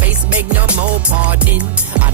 face, beg no more pardon.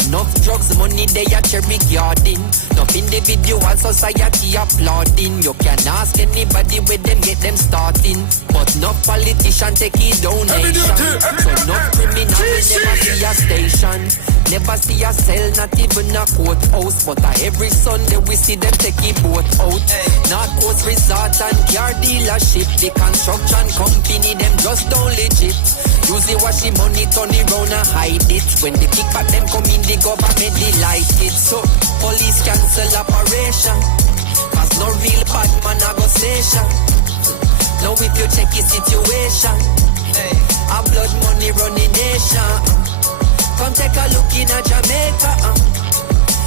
Enough drugs, money they a cherry garden. Enough individual society applauding. You can ask anybody where them get them starting. But no politician take a donation. So no criminal we never see a station. Never see a cell, not even a courthouse. But every Sunday we see them take a boat out. North Coast Resort and car dealership. The construction company, them just don't legit. Usually wash the money, turn it round and hide it. When the kickback them come in, the government they like it. So police cancel operation. Cause no real bad man a go station. Now if you check the situation, a blood money running nation. Come take a look in a Jamaica.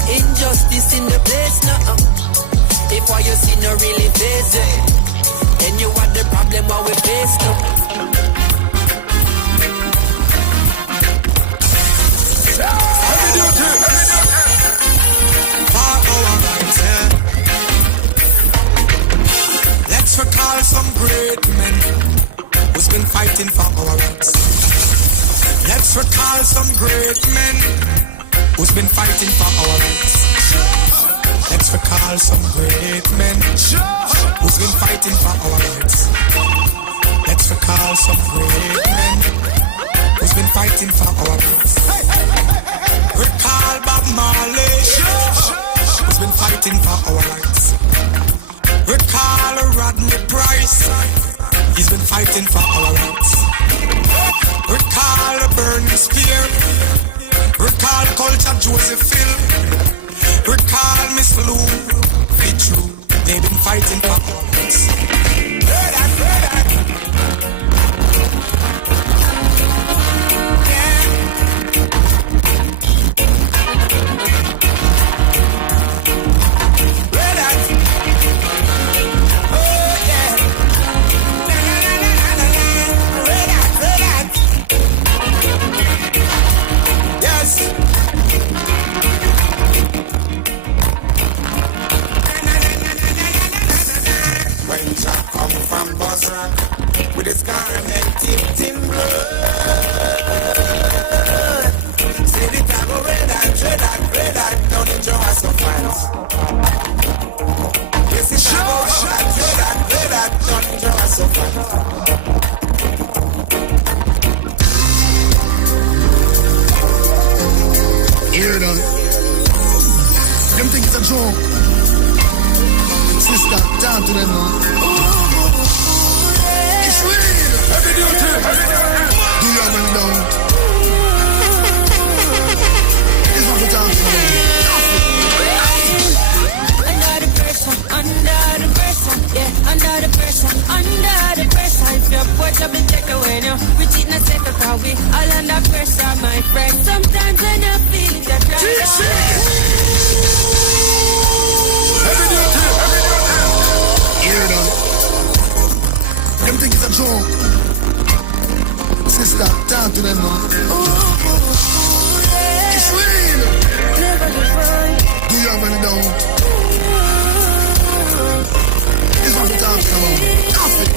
Injustice in the place now. If what you see no really face it, then you want the problem what we face now. Let's recall some great men who's been fighting for our rights. Let's recall some great men who's been fighting for our rights. Let's recall some great men who's been fighting for our rights. Let's recall some great men who's been fighting for our rights. Recall Bob Marley, who's been fighting for our rights. Recall Rodney Price, he's been fighting for our rights. Recall Bernie Spear, recall Culture Joseph Phil, recall Miss Lou Fitzhugh, they've been fighting for our rights. Hear that, hear that. With his garment tipped in blood. See the tag of red and don't enjoy us so fast. Yes, it's tag of red and don't enjoy us so fast. Hear that? Them think it's a joke. Sister, talk to them now. Every duty. Do you have any doubt? It's not the time for me. Under the pressure, yeah, under the pressure. If your porch up and take away now, we cheat and set up how we all under pressure, my friend. Sometimes when I feel it, I try Every duty. Hear that? Them think it's a joke. Sister, talk to them now. It's real. Do you have any doubt? It's what we're talking about. Nothing.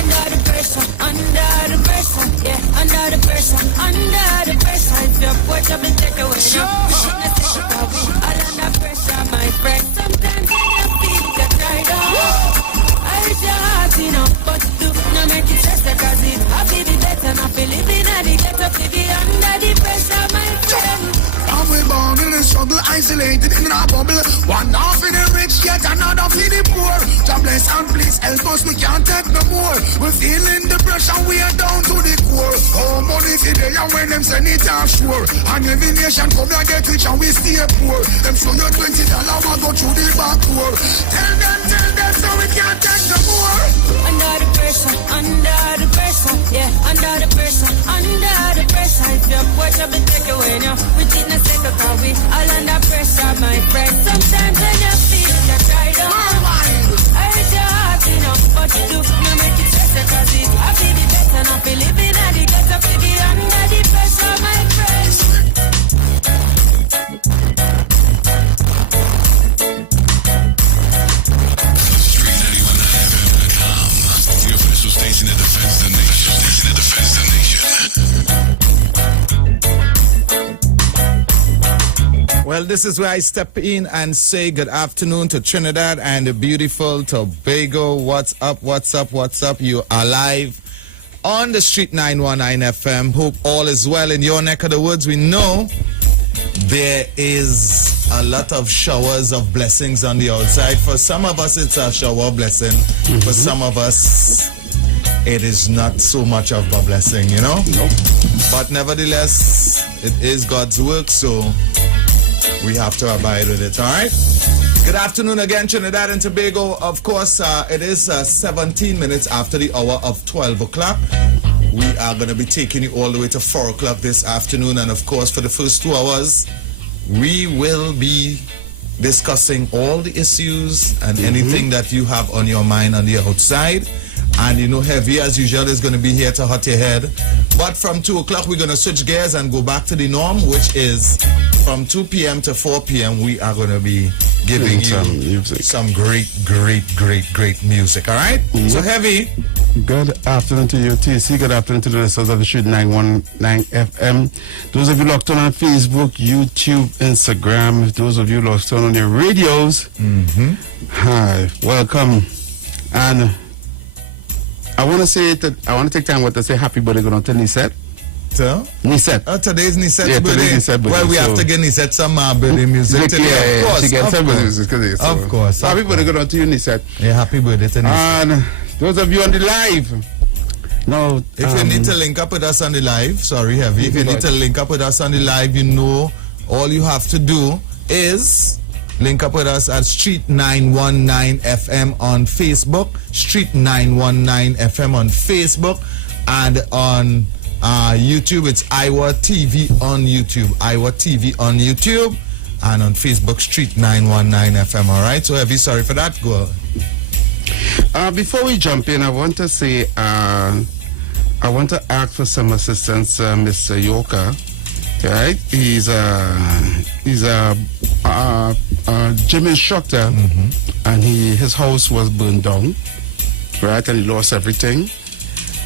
Under the pressure, yeah, under the pressure. If your porch up and take away now, we shouldn't take it away. All under pressure, my friend. Sometimes when I feel it, I try to. It's your heart, you know, but do not make it stress cause it happy the death and I feel living at the ghetto to be under the pressure, my friend. I'm we born in a struggle, isolated in a bubble. One half in the rich, yet another for the poor. God bless and please help us, we can't take no more. We're feeling the pressure, we are down to the core. Oh, money for day and when them send it offshore. And every nation come and get rich and we stay poor. Them show you $20, we go through the back door. Tell them so we can't take no more. Under the pressure, yeah, under the pressure. If your porch up and take away now, we didn't set up how we all under pressure, my friend. Sometimes when you feel it, you try to. I hate your heart, you know, but you do not make it stress cause it happy the death and I feel living at the ghetto to be under the pressure, my friend. The official station that defends the nation. Well, this is where I step in and say good afternoon to Trinidad and the beautiful Tobago. What's up, what's up, what's up? You are live on the Street 919 FM. Hope all is well in your neck of the woods. We know there is a lot of showers of blessings on the outside. For some of us, it's a shower blessing. For some of us, it is not so much of a blessing, you know? Nope. But nevertheless, it is God's work, so we have to abide with it, all right? Good afternoon again, Trinidad and Tobago. Of course, it is 17 minutes after the hour of 12 o'clock. We are going to be taking you all the way to 4 o'clock this afternoon. And of course, for the first 2 hours, we will be discussing all the issues and anything that you have on your mind on the outside. And you know, Heavy, as usual, is going to be here to hot your head. But from 2 o'clock, we're going to switch gears and go back to the norm, which is from 2 p.m. to 4 p.m. We are going to be giving you some great music, all right? So, Heavy. Good afternoon to you, TC. Good afternoon to the listeners of the Street 919 FM. Those of you locked on Facebook, YouTube, Instagram. Those of you locked on your radios. Hi, welcome. And I want to take time to say happy birthday to Nisette. So? Nisette. Oh, today's Nisette's birthday. Today's Nisette's birthday. Well, we have to get Nisette some birthday music today. Yeah, of course, she gets some birthday music today. Of course. Happy birthday to you, Nisette. Yeah, happy birthday to Nisette. And those of you on the live. Now, if you need to link up with us on the live, sorry, Heavy. If you need to link up with us on the live, you know, all you have to do is link up with us at Street 919 FM on Facebook, Street 919 FM on Facebook, and on YouTube, it's Iwer TV on YouTube, Iwer TV on YouTube, and on Facebook, Street 919 FM. All right, so Heavy, sorry for that. Go on. Before we jump in, I want to say, I want to ask for some assistance, Mr. Yoka. Right? He's a gym instructor, and his house was burned down, right? And he lost everything.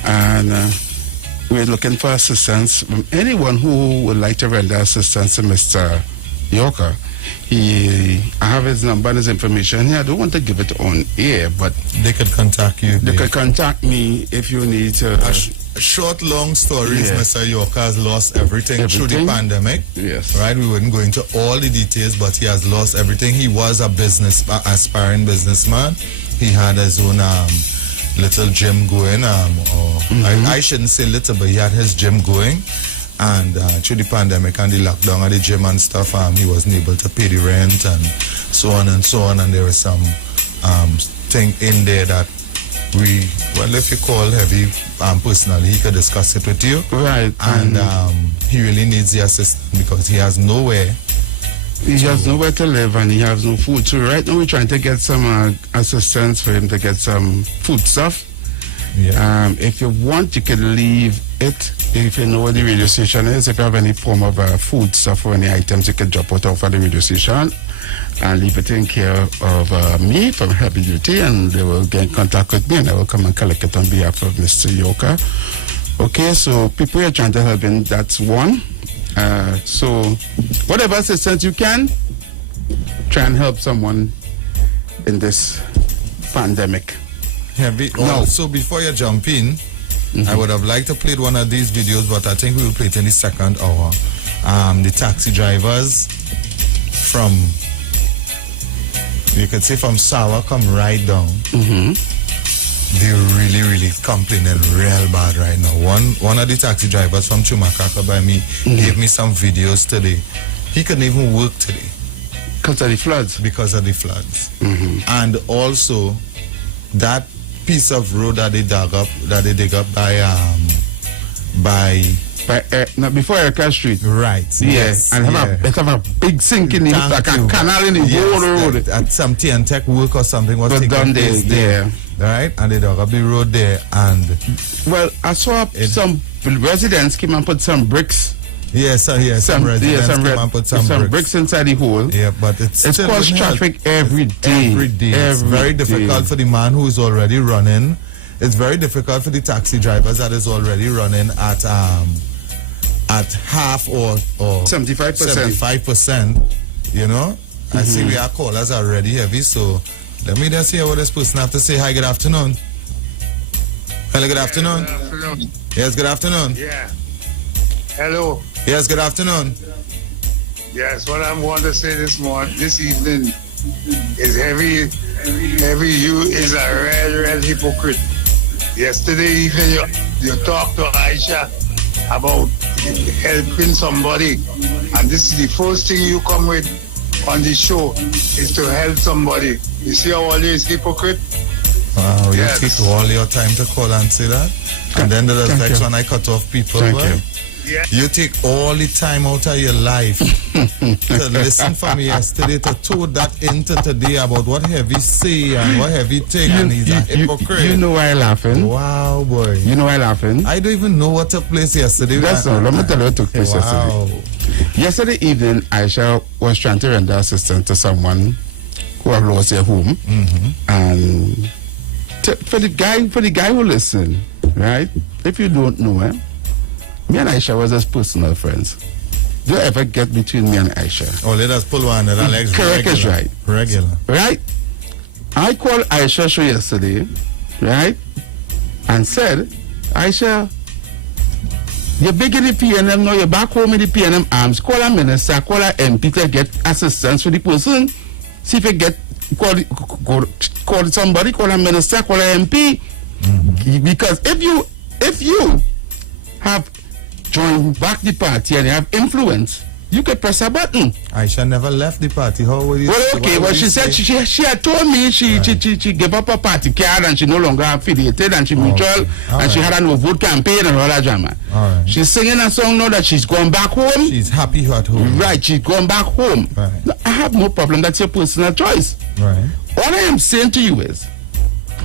And we're looking for assistance from anyone who would like to render assistance to Mr. Yoka. I have his number and his information here. I don't want to give it on air, but they could contact you. They could contact me if you need to. Short, long stories. Mr. York has lost everything through the pandemic. Yes. Right? We wouldn't go into all the details, but he has lost everything. He was a aspiring businessman. He had his own little gym going. I shouldn't say little, but he had his gym going. And through the pandemic and the lockdown of the gym and stuff, he wasn't able to pay the rent and so on and so on. And there was some thing in there that if you call Heavy personally, he could discuss it with you. Right. And he really needs the assistance because he has nowhere. He has nowhere to live and he has no food. So right now we're trying to get some assistance for him to get some food stuff. Yeah. If you want, you can leave it. If you know where the radio station is, if you have any form of food stuff or any items, you can drop it off at the radio station and leave it in care of me from Heavy Duty, and they will get in contact with me and I will come and collect it on behalf of Mr. Yoka. Okay, so people are trying to help him, that's one. So whatever assistance you can, try and help someone in this pandemic. Heavy. So before you jump in, I would have liked to play one of these videos, but I think we will play it in the second hour. The taxi drivers from, you could say from Sawa come right down. They're really complaining real bad right now. One of the taxi drivers from Chumakaka by me gave me some videos today. He couldn't even work today. Because of the floods? Because of the floods. And also, that piece of road that they dig up before Erica Street. Right. Yes. And it have a big sink in it, like a canal in the whole road. At some T&Tech work or something was taking place there. Right? And they dug up the road there. And well, I saw some residents came and put some bricks. Some residents came and put some bricks inside the hole. Yeah, but it's caused traffic every day. It's very difficult for the man who is already running. It's very difficult for the taxi drivers that is already running at half or 75%. You know? I see we are callers already heavy, so let me just hear what this person have to say. Hi, good afternoon. Hello, good afternoon. Good afternoon. Yes, good afternoon. Yeah. Hello. Yes, good afternoon. Yes, what I want to say this evening is heavy. You is a real hypocrite. Yesterday evening, you talked to Aisha about helping somebody, and this is the first thing you come with on the show is to help somebody. You see how all is hypocrite? Wow, Yes. you take all your time to call and say that? And then there's Thank next you. one I cut off people. Thank boy. you. Yeah. You take all the time out of your life to listen from yesterday to told that into today about what Heavy say and what Heavy think, and he's a hypocrite. You know why I'm laughing? Wow, boy. You know why I'm laughing? I don't even know what took place yesterday. That's all. Let me tell you what took place Wow. yesterday. Yesterday evening, Aisha was trying to render assistance to someone who had lost their home, and for the guy who listen, right? If you don't know him, me and Aisha was as personal friends. Do you ever get between me and Aisha? Oh, let us pull one that Alex. Correct is right. Regular. Right? I called Aisha show yesterday, right? And said, Aisha, you're big in the PNM now, you're back home in the PNM arms. Call a minister, call a MP to get assistance for the person. See if you get, call somebody, call a minister, call a MP. Because if you have joined back the party and you have influence, you could press a button. Aisha never left the party. How would you? Well, okay. Well, she said she had told me she gave up her party card and she no longer affiliated and she mutual and she had a no vote campaign and all that drama. All right. She's singing a song now that she's gone back home. She's happy at home. Right, she's gone back home. Right. No, I have no problem. That's your personal choice. Right. All I am saying to you is,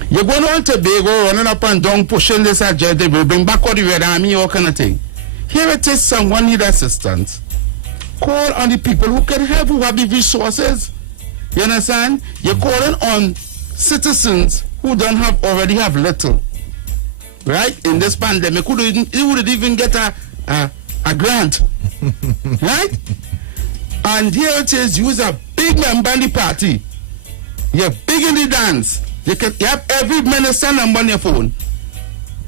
you're going on Tobago, running up and down, pushing this agenda, they will bring back all the Red Army, all kind of thing. Here it is, someone need assistance. Call on the people who can help, who have the resources. You understand? You're calling on citizens who already have little. Right? In this pandemic, who wouldn't even get a grant. Right? And here it is, you is a big member in the party. You're big in the dance. You have every minister number on your phone.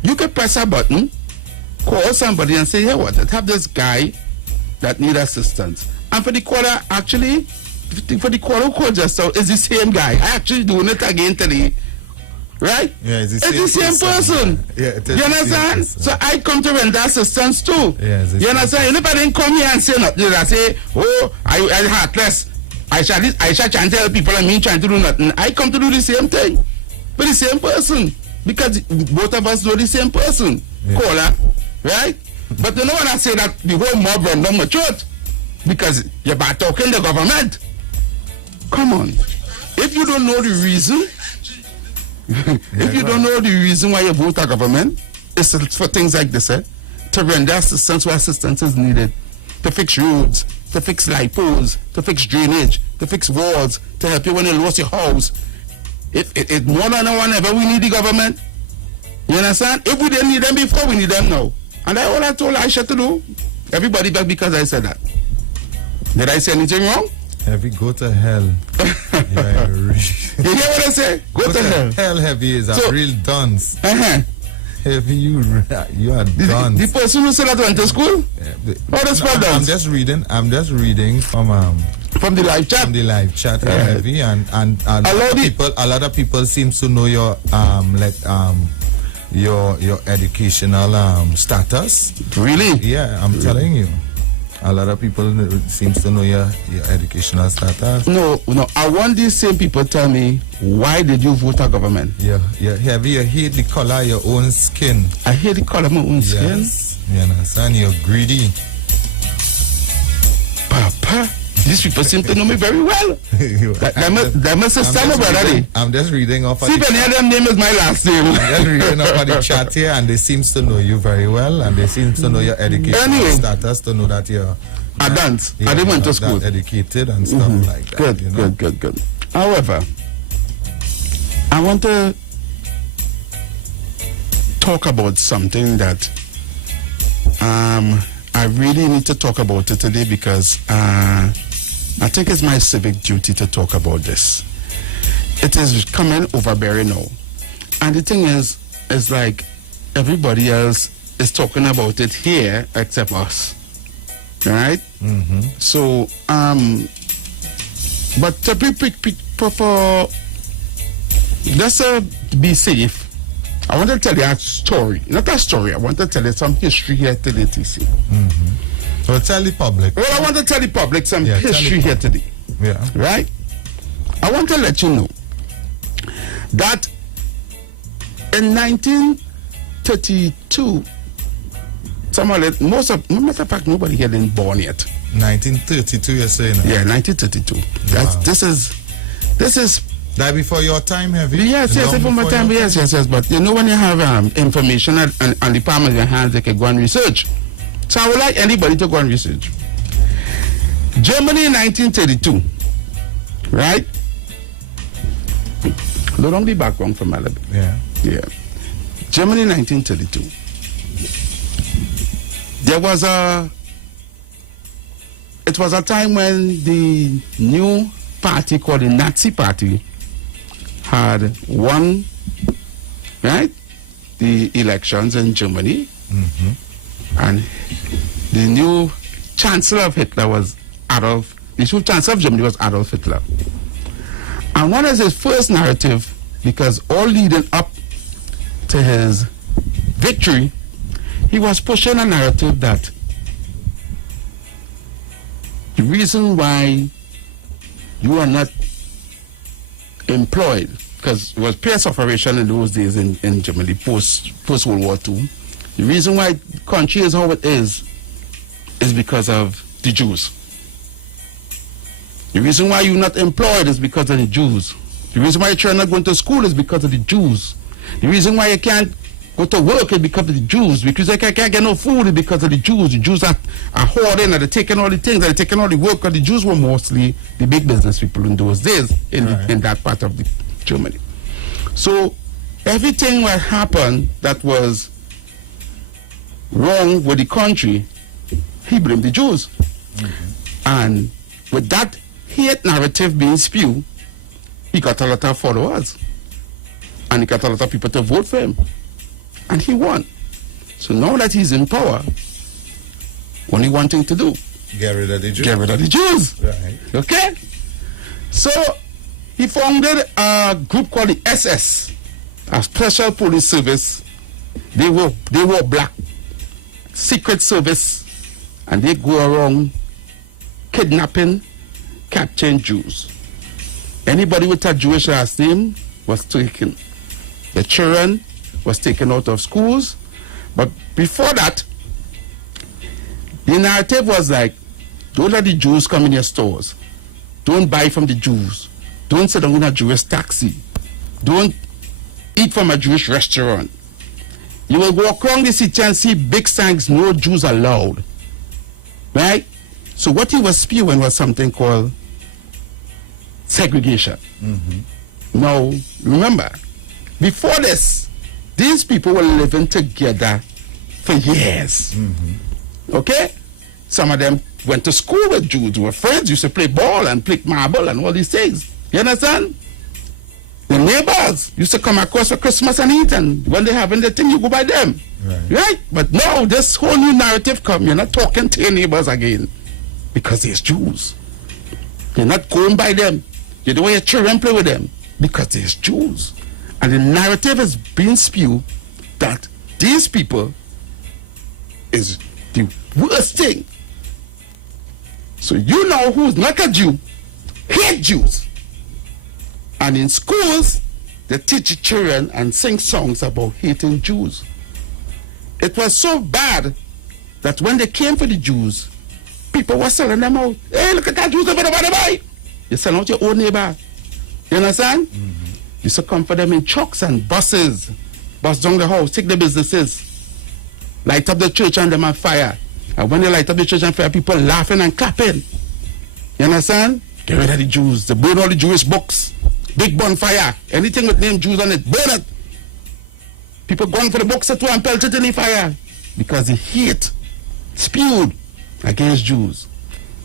You can press a button, call somebody and say, hey, what? I have this guy that need assistance. And for the caller, actually, for the caller who called just now, is the same guy. I actually doing it again today. Right? Yeah, it's the It's the same person. Yeah, it is you the same understand? person. So I come to render assistance too. Yeah, it's the you same understand? Anybody didn't come here and say nothing. I say, oh, I heartless. I shall trying to tell people and me trying to do nothing. I come to do the same thing for the same person because both of us know the same person. Yeah. Caller, right? But you know when I say that the whole mob run down my throat because you're bad talking the government. Come on. If you don't know the reason, if you don't know the reason why you vote a government, it's for things like this, to render assistance where assistance is needed, to fix roads, to fix light poles, to fix drainage, to fix walls, to help you when you lose your house. It more than one ever we need the government. You understand? If we didn't need them before, we need them now. And that's all I told Aisha to do. Everybody back because I said that. Did I say anything wrong? Heavy, go to hell. Yeah, You hear what I say? Go to hell. Hell, Heavy is a So- real dunce. Uh-huh. Heavy, you are dunce. The person who said that went to school? What is for I'm dunce? just reading From the live chat. from the live chat, Yeah. Heavy, and a lot of people seems to know your your educational status. Really? Yeah, I'm telling you. A lot of people seems to know your educational status. No. I want these same people tell me, why did you vote a government? Yeah, Heavy, you hate the color of your own skin. I hate the color of my own skin. Yes, you understand? You're greedy. Papa, these people seem to know me very well. That must have stand over already. I'm just reading off of See if any of them name is my last name. I'm just reading off of the chat here, and they seems to know you very well, and they seem to know your educational Anyway. status, to know that you're I dance. I didn't went to that school. educated and stuff like that. Good, you know? good. However, I want to talk about something that I really need to talk about it today because I think it's my civic duty to talk about this. It is coming overbearing now. And the thing is like everybody else is talking about it here except us. Right? Mm-hmm. So, but to for just be safe, I want to tell you a story. Not a story, I want to tell you some history here today, TC. Mm-hmm. So tell the public. Well, I want to tell the public some history here today. Yeah. Right? I want to let you know that in 1932, matter of fact, nobody here didn't born yet. 1932, you're saying? Yeah, 1932. Wow. This is that before your time, have you? Yes, before my time, yes. But you know, when you have information on the palm of your hands, they can go and research. So I would like anybody to go and research. Germany in 1932, right? Load on the background from Malabi. Yeah. Germany 1932. It was a time when the new party called the Nazi Party had won, right, the elections in Germany. Mm-hmm. And the new chancellor of Hitler was the new chancellor of Germany was Adolf Hitler. And one of his first narrative, because all leading up to his victory, he was pushing a narrative that the reason why you are not employed, because it was peer separation in those days in Germany post World War II. The reason why the country is how it is because of the Jews. The reason why you're not employed is because of the Jews. The reason why your children are not going to school is because of the Jews. The reason why you can't go to work is because of the Jews. Because they can't get no food is because of the Jews. The Jews are hoarding and they're taking all the things, they're taking all the work, because the Jews were mostly the big business people in those days in that part of Germany. So everything that happened that was wrong with the country, he blamed the Jews. Mm-hmm. And with that hate narrative being spewed, he got a lot of followers. And he got a lot of people to vote for him. And he won. So now that he's in power, only one thing to do. Get rid of the Jews. Get rid of the Jews. Right. Okay? So he founded a group called the SS, a special police service. They were black. Secret service. And they go around kidnapping, capturing Jews. Anybody with a Jewish last name was taken. The children was taken out of schools. But before that, the narrative was like, don't let the Jews come in your stores. Don't buy from the Jews. Don't sit down in a Jewish taxi. Don't eat from a Jewish restaurant. You will walk around the city and see big signs, no Jews allowed. Right? So what he was spewing was something called segregation. Mm-hmm. Now, remember, before this, these people were living together for years. Mm-hmm. Okay? Some of them went to school with Jews, were friends, used to play ball and play marble and all these things. You understand? The neighbors used to come across for Christmas and eat, and when they having the thing, you go by them. Right? But now this whole new narrative come, you're not talking to your neighbors again because there's Jews. You're not going by them. You don't want your children play with them because there's Jews. And the narrative is being spewed that these people is the worst thing. So you know who's not a Jew, hate Jews. And in schools, they teach children and sing songs about hating Jews. It was so bad that when they came for the Jews, people were selling them out. Hey, look at that Jews over there by the way. You sell out your own neighbor. You understand? Mm-hmm. You used to come for them in trucks and buses. Bus down the house, take the businesses. Light up the church and them on fire. And when they light up the church on fire, people laughing and clapping. You understand? Get rid of the Jews. They burn all the Jewish books. Big bonfire. Anything with name Jews on it, burn it. People going for the books too and pelt it in the fire. Because the hate spewed against Jews.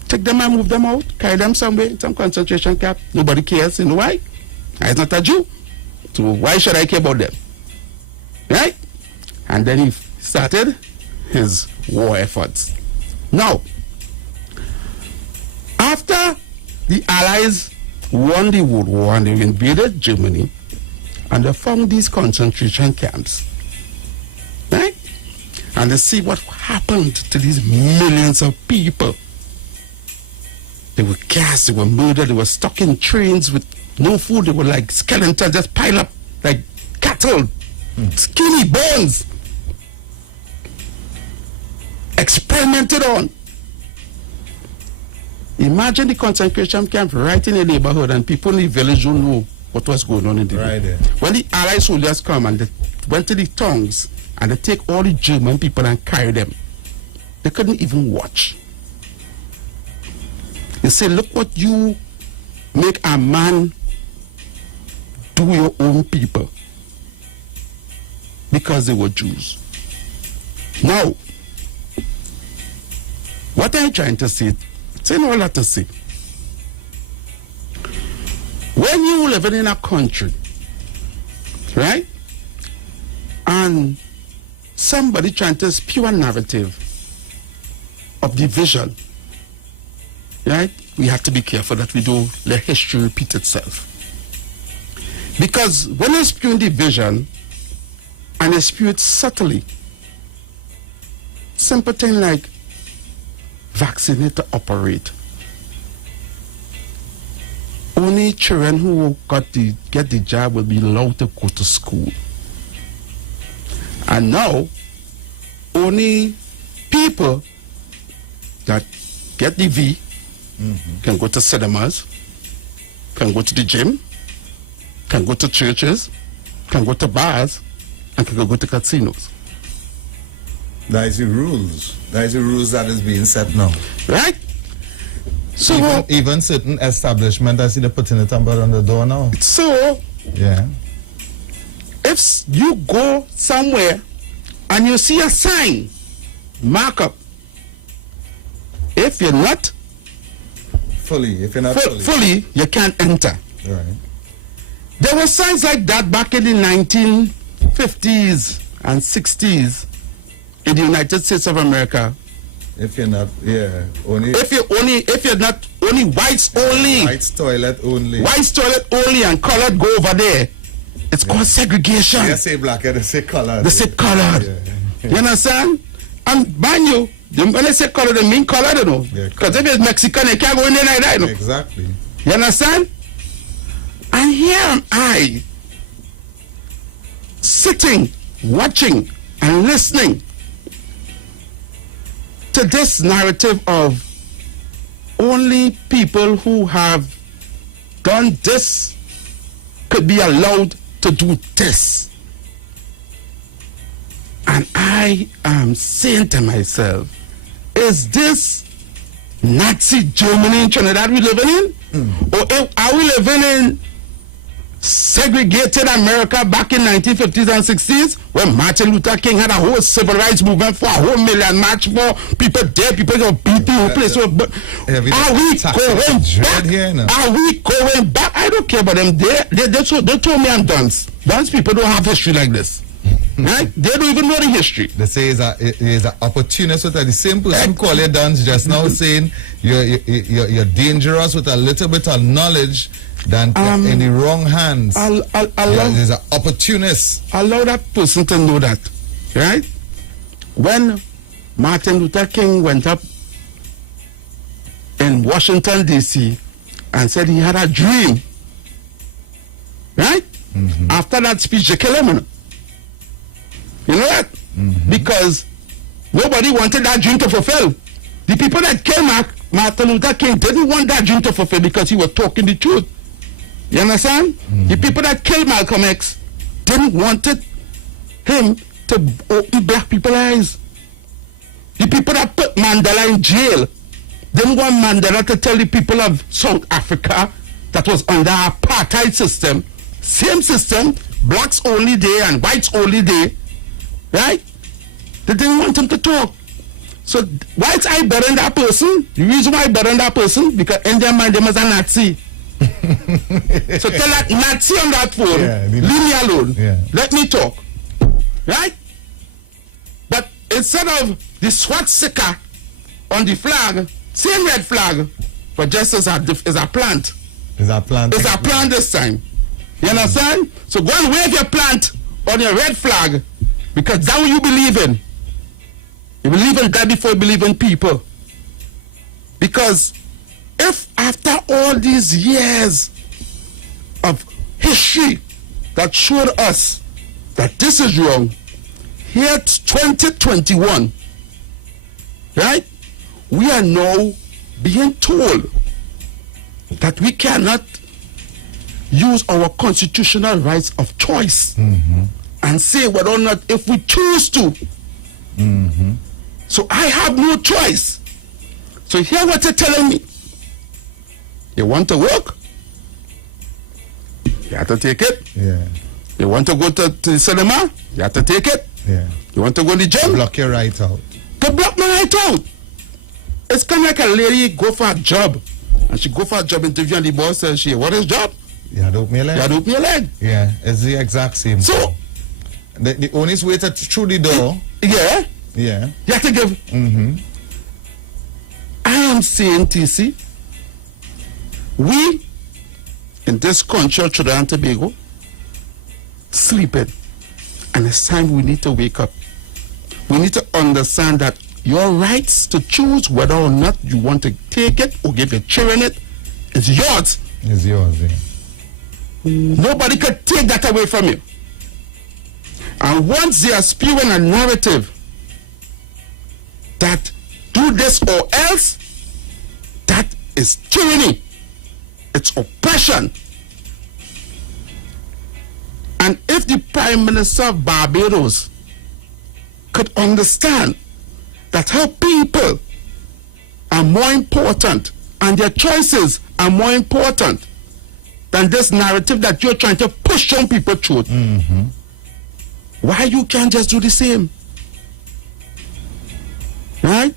take them and move them out, carry them somewhere, some concentration camp. Nobody cares. You know why? I'm not a Jew. So why should I care about them? Right? And then he started his war efforts. Now, after the Allies won the World War and they invaded Germany, and they found these concentration camps, right? And they see what happened to these millions of people. They were gassed, they were murdered, they were stuck in trains with no food, they were like skeletons, just piled up like cattle, skinny bones, experimented on. Imagine the concentration camp right in the neighborhood and people in the village don't know what was going on in the Right there. When the Allied soldiers come and they went to the tongues and they take all the German people and carry them, they couldn't even watch. They say, look what you make a man do your own people, because they were Jews. Now, what I'm trying to say, saying all that to say, when you living in a country, right, and somebody trying to spew a narrative of division, right, we have to be careful that we don't let history repeat itself. Because when you spew division, and you spew it subtly, simple thing like vaccinate to operate. Only children who get the job will be allowed to go to school. And now, only people that get the V can go to cinemas, can go to the gym, can go to churches, can go to bars, and can go to casinos. That is the rules. That is the rules that is being set now. Right? So even certain establishments, I see they're putting it on the door now. So yeah, if you go somewhere and you see a sign, mark up. If you're not fully, fully, you can't enter. Right. There were signs like that back in the 1950s and 60s in the United States of America. If you're not, only. If you're not, only whites only. Whites toilet only. Whites toilet only and colored go over there. It's called segregation. They say black, they say colored. They say colored. You understand? And mind you, when they say colored, they mean colored, you know. Because if it's Mexican, they can't go in there like that, you know. Exactly. You understand? And here am I, sitting, watching, and listening to this narrative of only people who have done this could be allowed to do this. And I am saying to myself, is this Nazi Germany in Trinidad we living in? Or are we living in segregated America back in 1950s and 60s when Martin Luther King had a whole civil rights movement for a whole million march for people dead, people got beat the whole place. Are we going back? Are we going back? I don't care about them. They told me I'm dunce. Dunce people don't have history like this. Right? They don't even know the history. They say is an opportunist with the same person call you dunce just now saying you're dangerous with a little bit of knowledge than in the wrong hands. There's an opportunist. Allow that person to know that, right? When Martin Luther King went up in Washington, D.C. and said he had a dream, right? After that speech, they killed him. You know that? Because nobody wanted that dream to fulfill. The people that killed Martin Luther King didn't want that dream to fulfill because he was talking the truth. You understand? The people that killed Malcolm X didn't want him to open black people's eyes. The people that put Mandela in jail didn't want Mandela to tell the people of South Africa that was under apartheid system, same system, blacks only day and whites only day, right? They didn't want him to talk. So why is I better than that person? The reason why I better than that person, because in their mind, them as a Nazi. So tell that Nazi on that phone, leave me alone. Yeah. Let me talk. Right? But instead of the swastika on the flag, same red flag, but just as a plant. Is a plant? It's a plant this time. You understand? So go and wave your plant on your red flag, because that's what you believe in. You believe in God before you believe in people. Because if after all these years of history that showed us that this is wrong, here it's 2021, right? We are now being told that we cannot use our constitutional rights of choice and say whether or not if we choose to. So I have no choice. So hear what you're telling me. You want to work? You have to take it. Yeah. You want to go to the cinema? You have to take it. Yeah. You want to go to the gym? Block your right out. To block my right out. It's kind of like a lady go for a job. And she go for a job interview and the boss says, what is job? You had to open your leg. You had to open your leg. Yeah, it's the exact same. So, the only way to through the door. Yeah. Yeah. You have to give. I am saying, TC, we in this country, Trinidad and Tobago, sleeping. And it's time we need to wake up. We need to understand that your rights to choose whether or not you want to take it or give your children it is yours. It's yours, yeah. Nobody could take that away from you. And once they are spewing a narrative that do this or else, that is tyranny. It's oppression. And if the Prime Minister of Barbados could understand that her people are more important and their choices are more important than this narrative that you're trying to push on people's throat, why you can't just do the same? Right?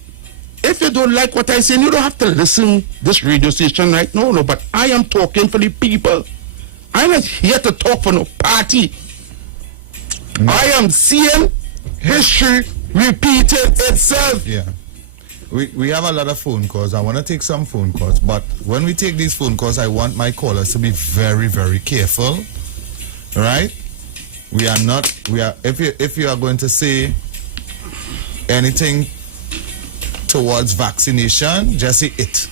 If you don't like what I say, you don't have to listen this radio station right now. No, but I am talking for the people. I'm not here to talk for no party. I am seeing history repeating itself. Yeah. We have a lot of phone calls. I want to take some phone calls, but when we take these phone calls, I want my callers to be very, very careful. Right? If you are going to say anything towards vaccination, just say it,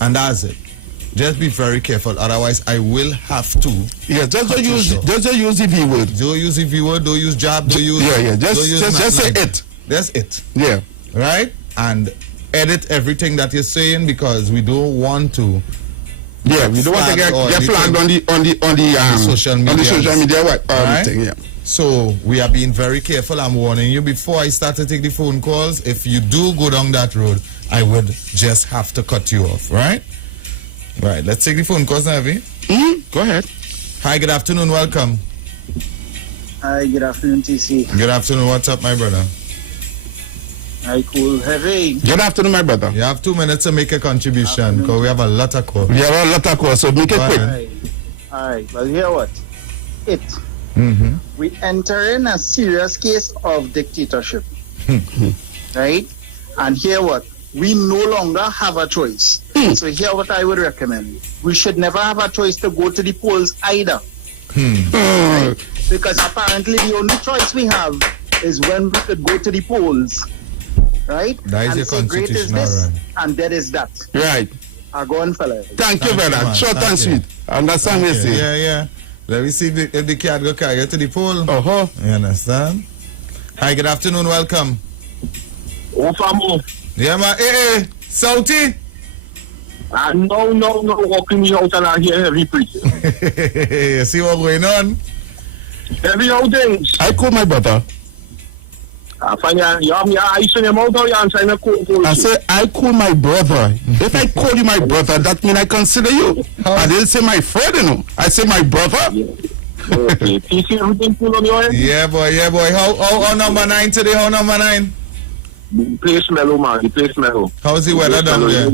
and that's it. Just be very careful, otherwise I will have to. Yeah, just don't use the V word. Don't use the V word. Don't use jab. Don't use. Just say it. That's it. Yeah. Right? And edit everything that you're saying, because we don't want to. Yeah, we don't want to get flagged on the social media. On the social media, right? Thing, yeah. So we are being very careful. I'm warning you before I start to take the phone calls. If you do go down that road, I would just have to cut you off. Right? Right. Let's take the phone calls now, Avi. Go ahead. Hi. Good afternoon. Welcome. Hi. Good afternoon, TC. Good afternoon. What's up, my brother? Hi, cool. Heavy. Good afternoon, my brother. You have 2 minutes to make a contribution, because we have a lot of calls. We have a lot of calls, so make it quick. All right. Well, hear what? We enter in a serious case of dictatorship. Right? And hear what? We no longer have a choice. So here what I would recommend. We should never have a choice to go to the polls either. Right? Because apparently the only choice we have is when we could go to the polls. Right? That is and your say great is this right. and that is that. Right. Go on, fella. Thank you, brother. Short and sweet. Understand what you say? Yeah. Let me see if the cat go carry you to the poll. You understand? Hi, good afternoon. Welcome. Yeah, man. Hey, Sauti. No, walking me out and I hear heavy preaching. You see what's going on? Heavy out things. I call my brother. I say I call my brother. If I call you my brother, that means I consider you. I didn't say my friend, you know. I say my brother. Okay. PC, everything cool on your end? Yeah, boy. How number 9 today? How number 9? The place mellow, man. The place mellow. How's the weather down there?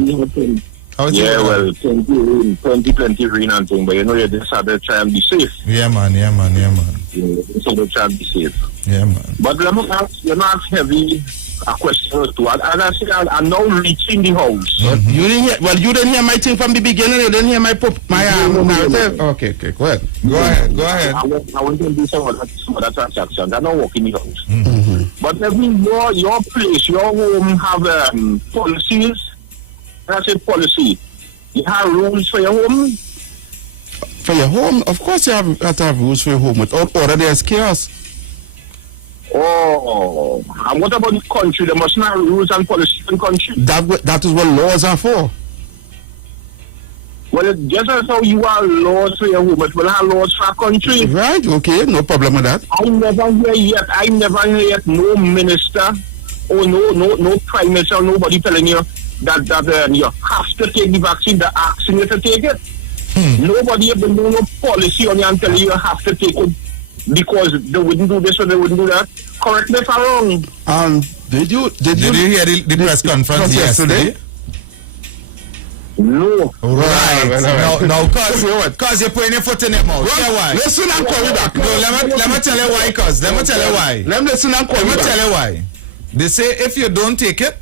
How's the weather? Well, 2020 rain and thing, but you know, you just have to try and be safe. Yeah, man. You just have to try and be safe. Yeah, man. But let me ask, you're not heavy a question or two. And I said, I'm now reaching the house. Mm-hmm. You didn't hear my thing from the beginning. You didn't hear my narrative. Okay, go ahead. Go ahead. I want to do some other transactions. I don't work in the house. Mm-hmm. But every your place, your home have policies. When I say policy, you have rules for your home. For your home, of course you have to have rules for your home. Without order, there's chaos. Oh, and what about the country? There must not have rules and policies in the country. That is what laws are for. Well, just as how you have laws for your home, but we'll have laws for our country. Right, okay, no problem with that. I never hear yet no minister or no prime minister, nobody telling you that you have to take the vaccine, they're asking you to take it. Nobody ever know no policy on you and tell you have to take it because they wouldn't do this or they wouldn't do that. Correct me if I'm wrong. Did you hear the press conference yesterday? No. Right. No, cause you're putting your foot in your mouth. Yeah, why? Listen and call me back. No, let me tell you why, cause let me tell you why. Let me listen and call me back. Let me tell you why. They say if you don't take it,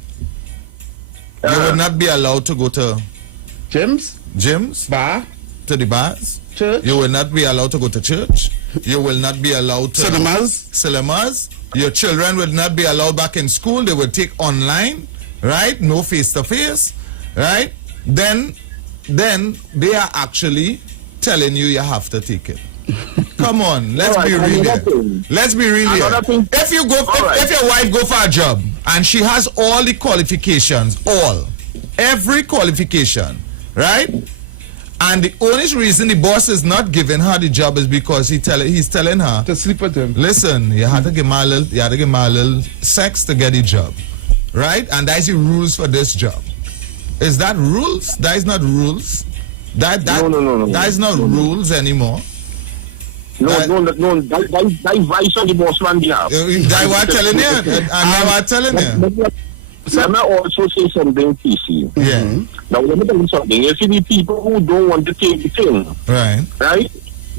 you will not be allowed to go to gyms, bar, to the bars, church. You will not be allowed to go to church. You will not be allowed to cinemas. Your children will not be allowed back in school. They will take online, right? No face to face, right? Then they are actually telling you have to take it. Come on, let's be real here. Let's be real here. If your wife go for a job and she has all the qualifications, every qualification, right? And the only reason the boss is not giving her the job is because he's telling her to sleep with him. Listen, you have to give me a little sex to get the job, right? And that's the rules for this job. Is that rules? That is not rules. No. That is not rules anymore. No. That vice on the boss man behalf. That what telling you, and I was telling you. Let me also say something, PC. Yeah. Now, let me tell you something. You see the people who don't want to take the thing, right?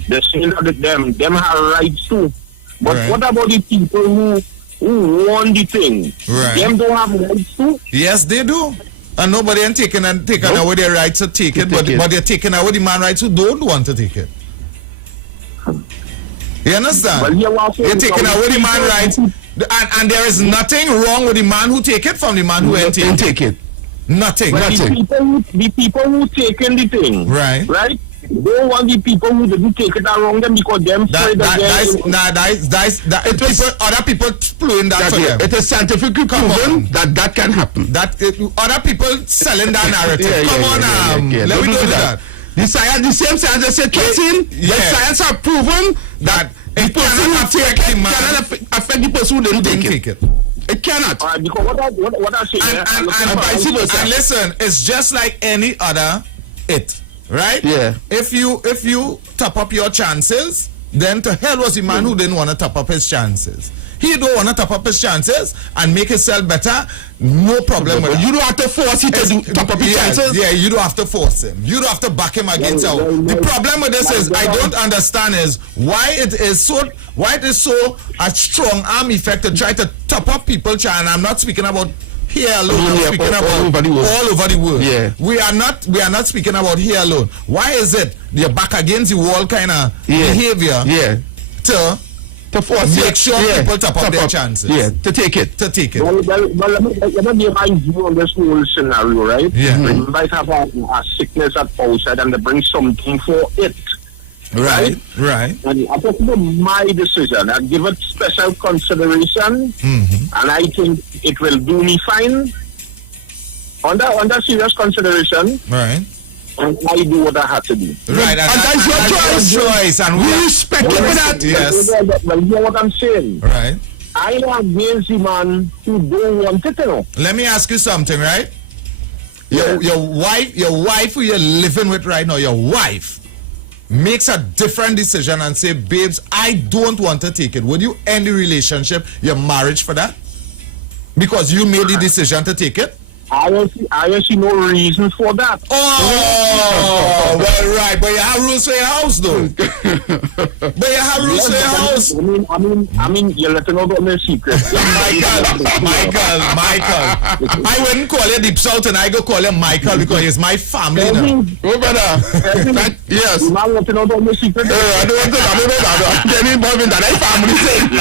They're saying that them have rights too. But what about the people who want the thing? Right. Them don't have rights too? Yes, they do. And nobody ain't taking away their rights to take it, but they're taking away the man rights who don't want to take it. You understand? You're taking away the man rights, and there is nothing wrong with the man who take it from the man who ain't take it. Nothing. The people who taking the thing, right? They want the people who didn't take it around them because them other people playing that for them. It is scientifically proven that can happen. Other people selling that narrative. Let me do that. The same science they say kissing. The science have proven that the person who take it cannot affect the person who didn't take it. It cannot. Because what I say, and vice versa. And listen, it's just like any other right? Yeah. If you top up your chances, then to hell was the man who didn't want to top up his chances. He don't want to top up his chances and make himself better. No problem with that. You don't have to force him to top up his chances. Yeah, you don't have to force him. You don't have to back him against out. The problem with this is I don't understand is why it is so a strong arm effect to try to top up people's chance. And I'm not speaking about here alone. I'm speaking about all over the world. Yeah. We are not speaking about here alone. Why is it you're back against the wall kind of behavior? Yeah. To force make sure people top up their chances. Yeah, to take it. Well, let me remind you on this whole scenario, right? Yeah. When you might have a sickness at outside and they bring something for it. Right. And I talk about my decision. I give it special consideration, and I think it will do me fine. Under serious consideration, right. And I do what I have to do. Right, and that's your choice, and we respect you for that. Yes. Well, you know what I'm saying? Right. I am against the man who don't want it, you know. Let me ask you something, right? Your wife who you're living with right now, your wife makes a different decision and say, babes, I don't want to take it. Would you end the relationship, your marriage for that? Because you made the decision to take it? I see no reason for that. Oh, well, right. But you have rules for your house, though. But you have rules for your house. I mean, you're letting out my secret. Michael. I wouldn't call you Deep South, and I go call him Michael because he's my family now. Oh, brother. Yes. You're not letting out my secret. I don't want to I'm getting involved in that family thing.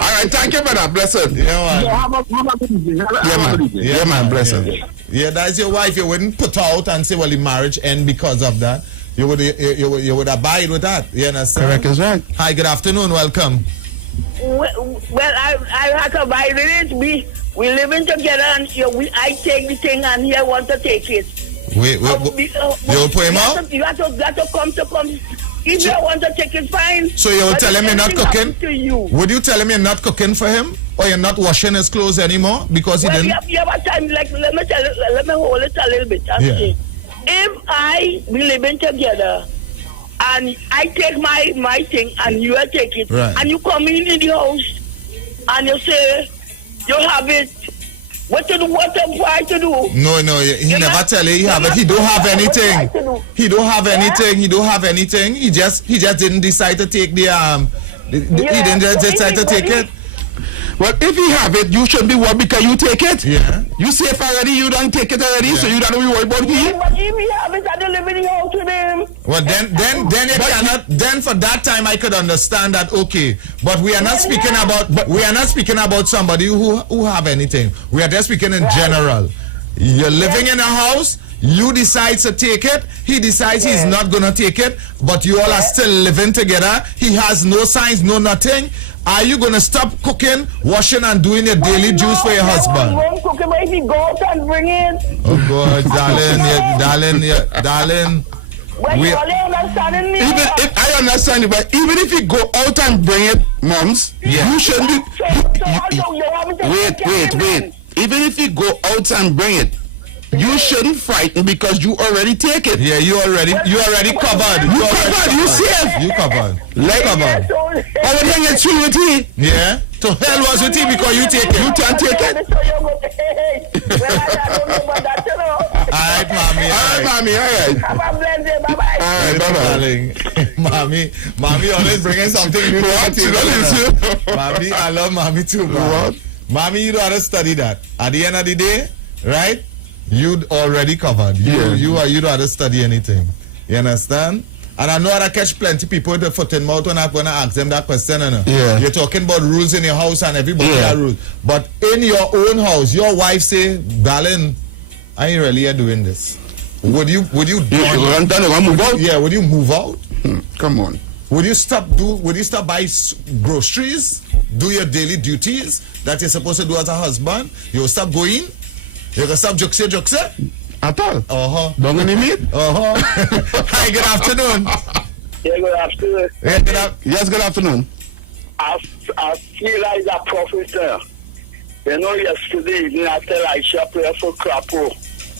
All right, thank you, brother. Bless it. Yeah, man. Bless her. Yeah, that's your wife. You wouldn't put out and say, well, the marriage end because of that. You would abide with that. You understand? Correct, is right. Hi, good afternoon. Welcome. Well, I have to abide with it. We living together, and I take the thing, and he want to take it. Wait. You'll put him out? You have to come. If you want to take it, fine. So you will tell him you're not cooking? To you. Would you tell him you're not cooking for him? Or you're not washing his clothes anymore? Because he didn't? You have a time, like, let me hold it a little bit. Yeah. If we living together, and I take my thing, and you take it, right. And you come in the house, and you say, you have it, what to do, why to do? No, he never tell you he have it. He don't have anything. He don't have anything. He just didn't decide to take the he didn't decide to take it. Well, if you have it, you should be worried because you take it. Yeah. You safe already, you don't take it already, so you don't be worried about me. But if we have it, I don't live in the house with him. Well, then you cannot. Then for that time, I could understand that. Okay, but we are not speaking about. We are not speaking about somebody who have anything. We are just speaking in general. You're living in a house. You decide to take it. He decides he's not gonna take it. But you all are still living together. He has no signs, no nothing. Are you gonna stop cooking, washing, and doing your daily dues for your husband? I won't cook it, but if he go out and bring it. Oh God, darling. Well, you only understanding me. Even if I understand it, but even if you go out and bring it, moms, you shouldn't be. Wait. Even if you go out and bring it, you shouldn't frighten because you already take it. Yeah, you already covered. You safe. You covered. I would hang it with you. Yeah. To hell was with you because you take it. You can't take it. Alright, mommy. Alright. Have a blessed day. Bye-bye. Alright, bye-bye. Mommy always bringing something new to the table. Mommy, I love mommy too, man. Mommy, you don't have to study that. At the end of the day, right? You already covered. You don't have to study anything. You understand? And I know I catch plenty people with their foot in mouth when I'm going to ask them that question. Yeah. You're talking about rules in your house and everybody has rules. But in your own house, your wife say, darling, I ain't really doing this. Would you move out? Yeah, would you move out? Come on. Would you stop buy groceries? Do your daily duties that you're supposed to do as a husband? You'll stop going? You can stop jokes? At all? Don't any meat? Hi, good afternoon. Yeah, good afternoon. Yes, good afternoon. I feel like a professor. You know, yesterday evening I tell I should play for Crapo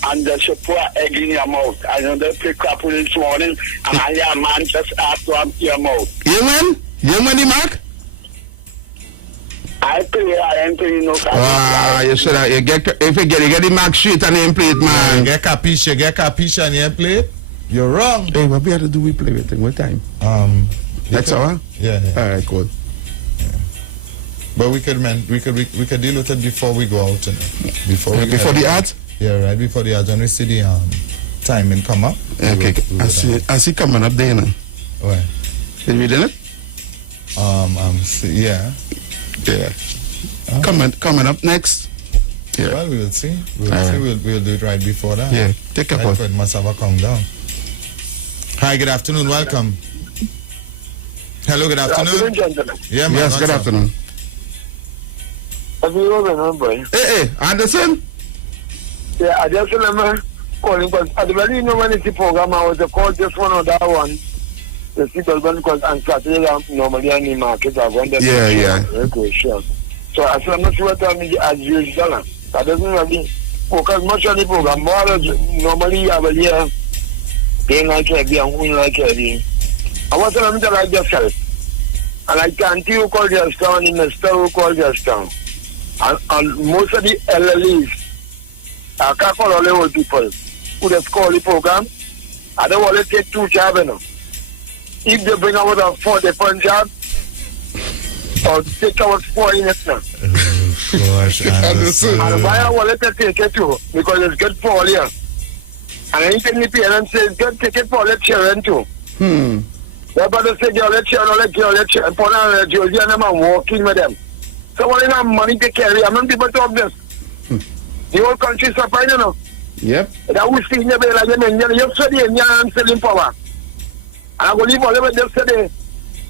and they should put an egg in your mouth. I know they play Crapo this morning and I hear a man just ask to empty your mouth. You man, the Mark? I ain't playing no card. You should have, you get the Mark sheet and then play it, man. You get capiche and you play it? You're wrong. Hey, what we have to do, we play with it. What time? Next hour? Yeah. All right, cool. Yeah. But we could deal with it before we go out. Before the ads? Yeah, right before the ads. When we see the timing come up. Okay, I see coming up there, you know. Where? Did we do it? Yeah. Yeah. Coming up next. Yeah. Well, we'll see. We'll do it right before that. Yeah. Take a pause. It must have a countdown. Hi, good afternoon. Welcome. Hello, good afternoon. Gentlemen. Yeah, man. Yes, good afternoon. Hey, Anderson? Yeah, I just remember calling, but at the very moment it's the program, I was to call just one or that one. The people because on Saturday normally in the market I went there. Yeah. Okay, sure. So I said I'm not sure what time as usual. That doesn't really focus much on the program. More normally I will hear being like heavy and win like heavy. I want to tell like yourself. And I can't you call just down in the store who call just down. And most of the elderly, I can't call all the old people who just call the program. I don't want to take 2 jobs, you know. If they bring out a 4 different job, or take out 4 in it now. Gosh, And why I want to take it too? Because it's good for all here. And anything the parents say, it's good, take it for all the children too. Nobody say, let's share, and put on the jersey and I'm walking with them. So what enough money to carry? I'm not people talk this. The whole country is suffering, you know. Yep. That we see in the way like you study Indian and selling power. And I will leave all of them yesterday.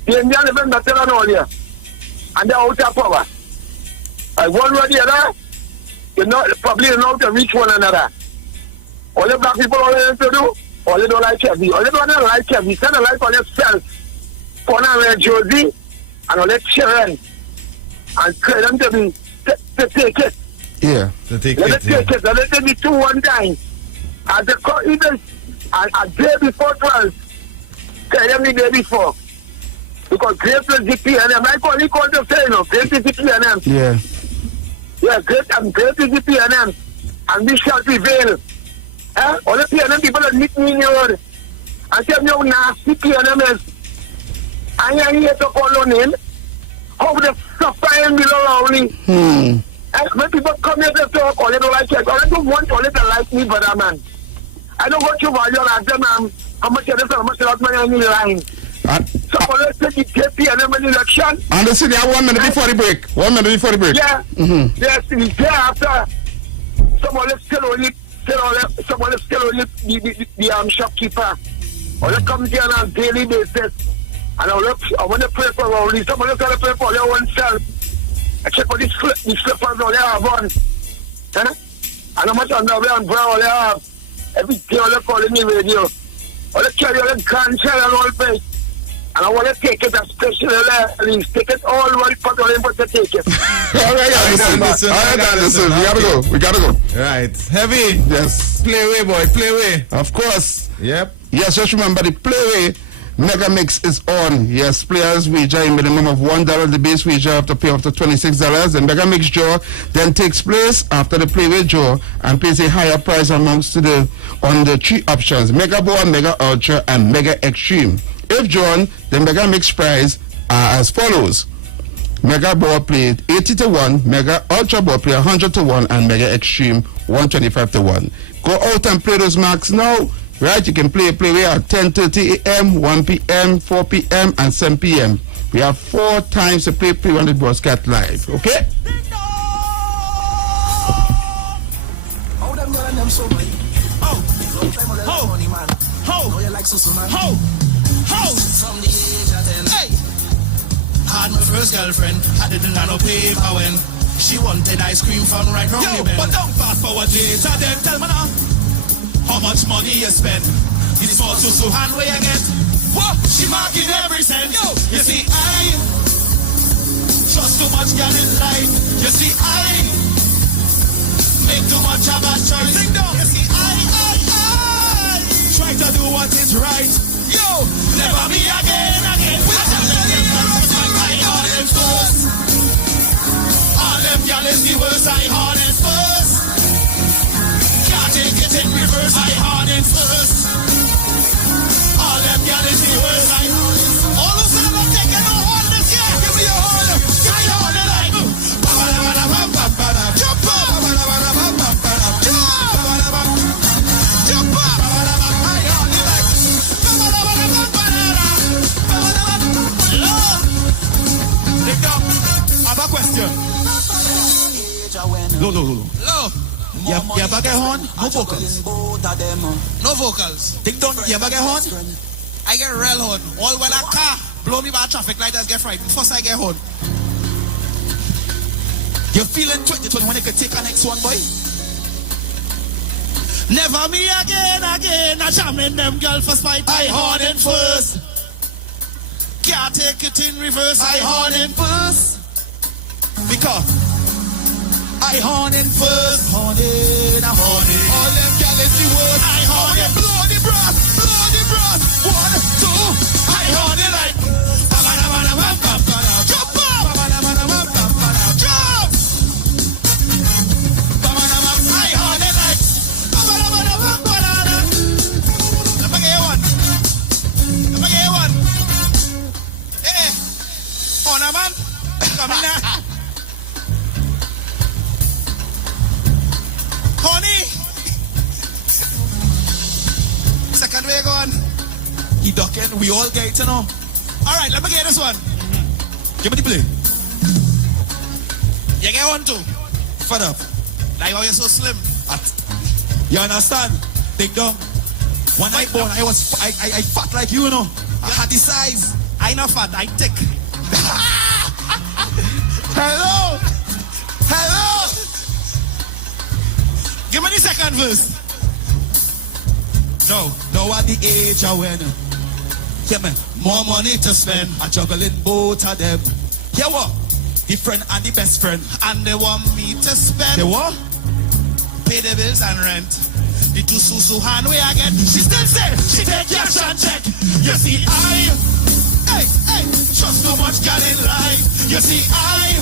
The Indian event that tell on all here. And they're out of power. And one way or the other, you know, probably know to reach one another. All the black people all they have to do, all they don't like heavy. All they don't like heavy. Send a like on themselves. Put on their jersey and all that children. And create them to be to take it. Yeah. To take Let it. it take it. Let it be 2 one time. As the even a day before 12. Tell them the day before. Because great is the PNM. Like what he called to say, you know, great is the PNM. Yeah. Yeah, great is the PNM. And we shall prevail. All the PNM people that meet me in your word. And tell me how nasty PNM is. And you here to call on him. How the suffering below only. When people come here to talk, all they don't like it. All they don't want all they don't like me, brother man. I don't want you value and them how much of this and how much of that money in the line. So let's take the JP and then election. And they say they have 1 minute before the break. 1 minute before the break. Yeah. Yes, the day after someone is still only the shopkeeper. Or they come here on a daily basis. And I want to pray for only someone else to pray for their own self. I check what these slippers all they have on. And how much underwear and bra all they have. Every day all they call in the radio. All they carry all the grandchild and all that. And I want to take it especially please take it all right for to take it. All right, Anderson. We gotta go. Right. Heavy. Yes. Play away, boy. Play away. Of course. Yep. Yes, just remember the play away. Mega Mix is on. Yes, players wager a minimum of $1. The base wager have to pay up to $26. The Mega Mix draw then takes place after the playway draw and pays a higher price amongst on the 3 options: Mega Ball, Mega Ultra, and Mega Extreme. If drawn, the Mega Mix prize are as follows: Mega Ball played 80 to 1, Mega Ultra Ball play 100 to 1, and Mega Extreme 125 to 1. Go out and play those marks now. Right, you can play at 10:30 a.m., 1 p.m., 4 p.m., and 7 p.m. We have 4 times to play on the broadcast live. Okay? Had my first girlfriend, I didn't have no paper when she wanted ice cream from right round the bend. But don't fast forward later, then tell me now how much money you spend. It's for so hand where you get. What? She marking every cent. Yo, you see, I trust too much girl in life. You see, I make too much of a choice. Sing down. You see, I try to do what is right. Yo, never me again. First. All them y'all is the worst, I hard it first. Can't take it in reverse, I hard it first. All them y'all is the worst, I hard it first. All who said I'm taking no horn this year, give me your horn. Give me your horn like jump up. Jump up. I hard it like Lord. I have a question. No. You ever get horn? No vocals. No vocals. Ding dong. You ever get horn? I get real horn. All when a car blow me by traffic light, I get frightened. First I get horn. You feeling 2020 when you can take a next one, boy? Never me again. I jamming them girl for spite. I horn in first. Can't take it in reverse. I horn in first. Because I horn in first. Horn in. All them girl is the worst. I horn in. Blow the brass. 1, 2. I horn in like jump up. Jump. he ducking. We all get it, you know. All right, let me get this one. Give me the play. You get one too. Fed up. Like how you're so slim. You understand? Take down. When I born, I fat like you know. I had the size. I not fat, I thick. Hello. Give me the second verse. Now at the age I went. Yeah, man, more money to spend. I juggling both of them. Yeah, what? The friend and the best friend. And they want me to spend. They what? Pay the bills and rent. The two susu hand way I get. She still say, she take cash and check. You see, hey, trust too much girl in life. You see, I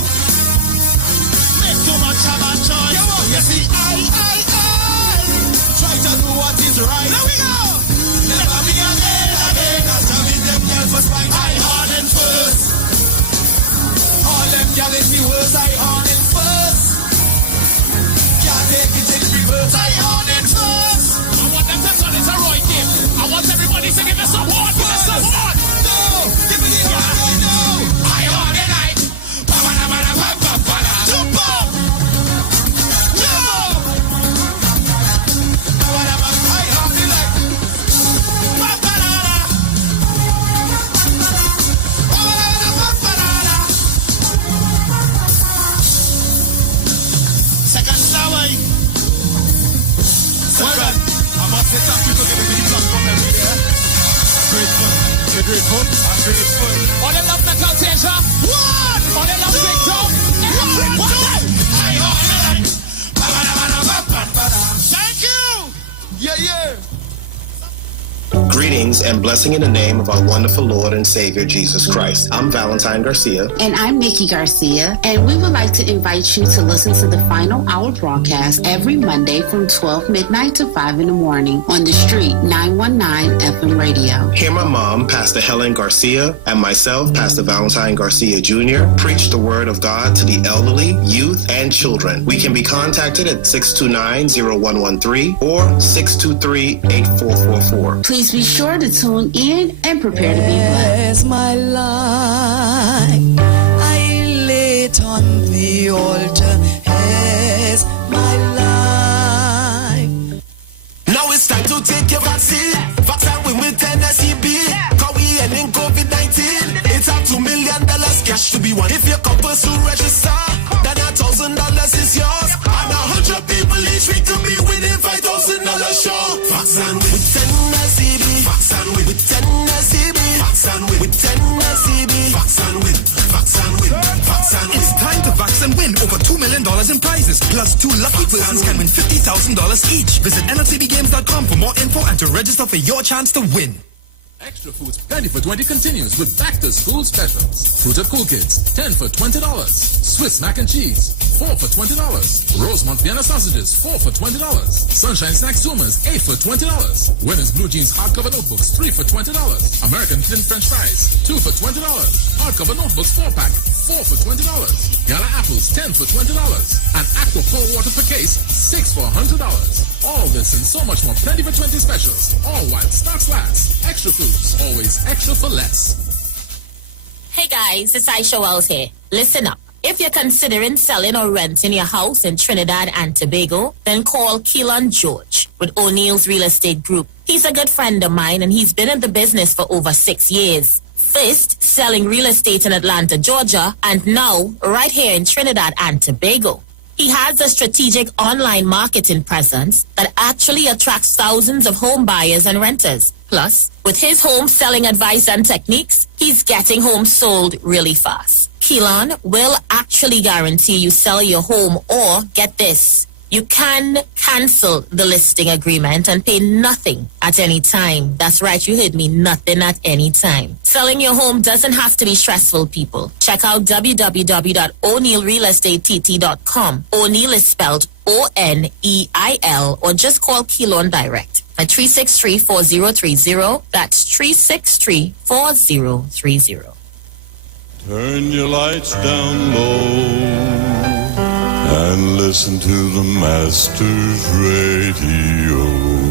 make too much of a choice. You see, I try to do what is right. There we go. Never be again. As I meet them girls must find I hard and first. All them girls is the worst. I hard and first. Can't take it in reverse. I hard and first. I want them to turn it a Roy game. I want everybody to give us some support. Give us some support. No, give me the hard. No, I hard and I. Jump up. I'm grateful. All the love that Tasia. One. All the love Thank you. Yeah. Greetings and blessing in the name of our wonderful Lord and Savior, Jesus Christ. I'm Valentine Garcia. And I'm Nikki Garcia. And we would like to invite you to listen to the Final Hour broadcast every Monday from 12 midnight to 5 in the morning on the street 919 FM radio. Hear my mom, Pastor Helen Garcia, and myself, Pastor Valentine Garcia Jr., preach the word of God to the elderly, youth, and children. We can be contacted at 629-0113 or 623-8444. Please be sure to tune in and prepare to be blessed. My life, I lay it on the altar. As my life. Now it's time to take your vaccine. Vaccine with Tennessee B. Cause we ending COVID-19. It's up $2 million cash to be won. If you come first to register, then $1,000 is yours. And 100 people each week to be winning $5,000 sure. Vaccine with Tennessee B. Vaccine with Tennessee B. Vaccine with Tennessee B. Vaccine with. It's time to vax and win over $2 million in prizes. Plus 2 lucky persons can win $50,000 each. Visit nlcbgames.com for more info and to register for your chance to win. Extra Foods Plenty for 20 continues with back to school specials. Fruited Cool Kids, 10 for $20. Swiss mac and cheese, 4 for $20. Rosemont Vienna sausages, 4 for $20. Sunshine Snack Zoomers, 8 for $20. Winners Blue Jeans hardcover notebooks, 3 for $20. American Thin French fries, 2 for $20. Hardcover notebooks 4-pack, 4 for $20. Gala apples, 10 for $20. And Aqua cold water per case, 6 for $100. All this and so much more Plenty for 20 specials, all while stocks last. Extra Foods, always extra for less. Hey guys, it's Aisha Wells here. Listen up. If you're considering selling or renting your house in Trinidad and Tobago, then call Keelan George with O'Neill's Real Estate Group. He's a good friend of mine and he's been in the business for over 6 years. First, selling real estate in Atlanta, Georgia, and now right here in Trinidad and Tobago. He has a strategic online marketing presence that actually attracts thousands of home buyers and renters. Plus, with his home selling advice and techniques, he's getting homes sold really fast. Keelan will actually guarantee you sell your home, or get this, you can cancel the listing agreement and pay nothing at any time. That's right, you heard me, nothing at any time. Selling your home doesn't have to be stressful, people. Check out www.o'neillrealestatett.com. O'Neill is spelled O-N-E-I-L, or just call Keelan direct at 363-4030. That's 363-4030. Turn your lights down low and listen listen to the Master's Radio.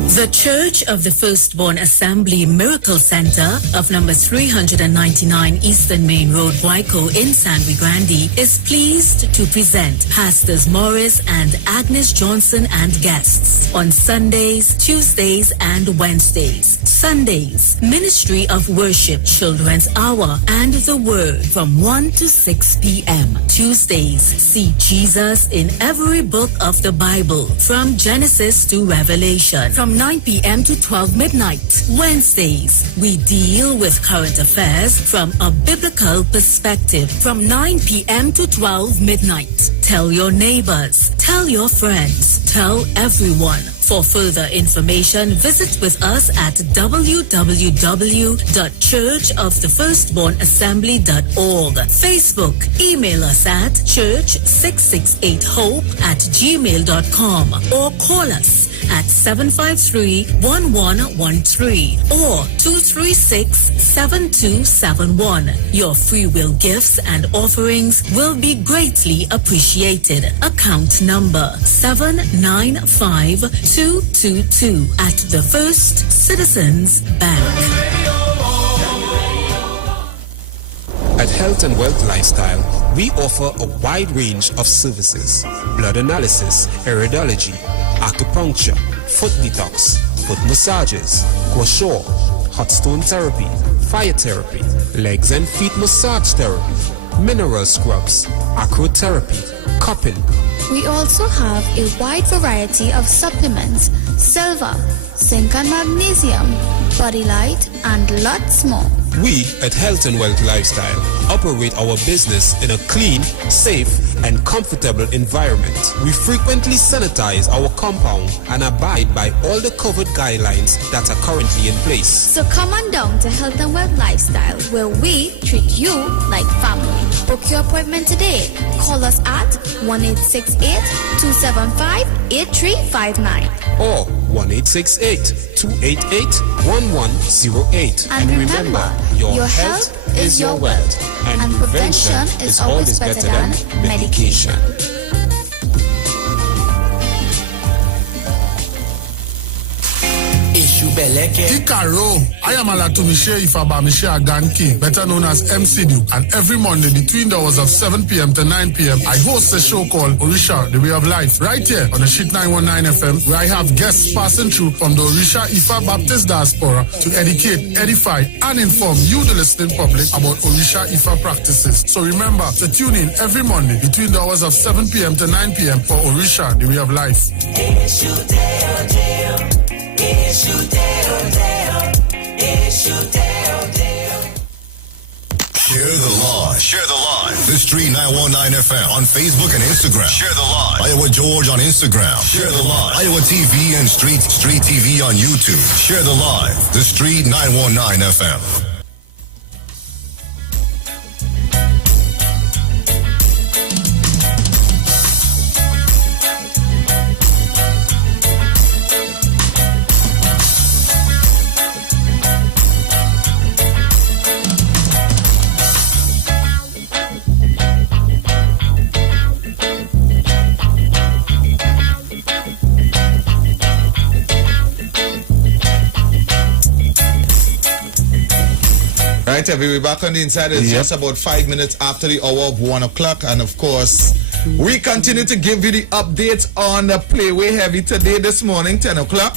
The Church of the Firstborn Assembly Miracle Center of number 399 Eastern Main Road, Waiko in San Luis Grande is pleased to present Pastors Morris and Agnes Johnson and guests on Sundays, Tuesdays, and Wednesdays. Sundays, Ministry of Worship Children's Hour and the Word from 1 to 6 p.m. Tuesdays, see Jesus in every book of the Bible from Genesis to Revelation from 9 p.m. to 12 midnight. Wednesdays, we deal with current affairs from a biblical perspective from 9 p.m. to 12 midnight. Tell your neighbors, tell your friends, tell everyone. For further information, visit with us at www.churchofthefirstbornassembly.org. Facebook, email us at church668hope@gmail.com or call us at 753-1113 or 236-7271. Your free will gifts and offerings will be greatly appreciated. Account number 795222 at the First Citizens Bank. At Health and Wealth Lifestyle, we offer a wide range of services: blood analysis, iridology, acupuncture, foot detox, foot massages, gua sha, hot stone therapy, fire therapy, legs and feet massage therapy, mineral scrubs, acrotherapy, cupping. We also have a wide variety of supplements: silver, zinc and magnesium, body light, and lots more. We at Health and Wealth Lifestyle operate our business in a clean, safe, and comfortable environment. We frequently sanitize our compound and abide by all the COVID guidelines that are currently in place. So come on down to Health and Wealth Lifestyle, where we treat you like family. Book your appointment today. Call us at 1-868-275-8359 or 1-868-288-1108. And remember, your health is your wealth, and prevention is always better than medication. Ikaro, I am Alatumishe Ifabamishe Aganki, better known as MCDU, and every Monday between the hours of 7 p.m. to 9 p.m. I host a show called Orisha, The Way of Life, right here on the Shit 919 FM, where I have guests passing through from the Orisha Ifa Baptist Diaspora to educate, edify, and inform you, the listening public, about Orisha Ifa practices. So remember to tune in every Monday between the hours of 7 p.m. to 9 p.m. for Orisha, The Way of Life. Share the live. Share the live. The Street 919 FM on Facebook and Instagram. Share the live. Iowa George on Instagram. Share the live. Iowa TV and Street TV on YouTube. Share the live. The Street 919 FM. We're back on the inside. It's just about 5 minutes after the hour of 1 o'clock, and of course we continue to give you the updates on the Playway Heavy today. This morning 10 o'clock,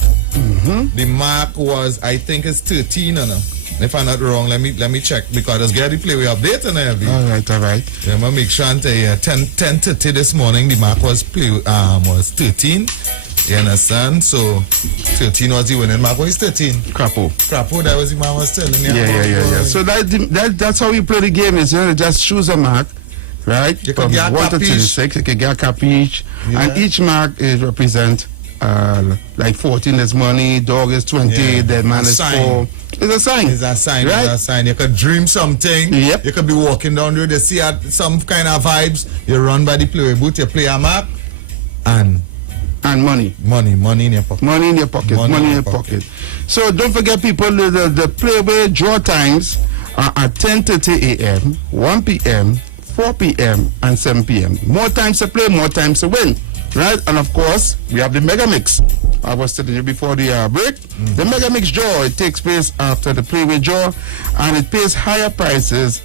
the mark was, I think it's 13 or no. If I'm not wrong, let me check, because there's got the Playway update on Heavy. All right. I'm gonna make sure until 10:30 this morning the mark was 13. You understand? So 13 was the winning mark. What is 13? Crapo, that was the man was telling me. Yeah. So that's how we play the game. Is just choose a mark, right? You can get 1 to 36. You can get a cap each, and each mark is represent like 14 is money, dog is 20, the man is 4. It's a sign. It's a sign. Right? It's a sign. You could dream something. Yep. You could be walking down the road, you see some kind of vibes. You run by the Playway booth, you play a mark, and money in your pocket. Money in your pocket. So don't forget, people, the Playway draw times are at 10:30 a.m., 1 p.m., 4 p.m., and 7 p.m. More times to play, more times to win. Right? And of course, we have the Mega Mix. I was telling you before the break. The Mega Mix draw, it takes place after the pre-way draw, and it pays higher prices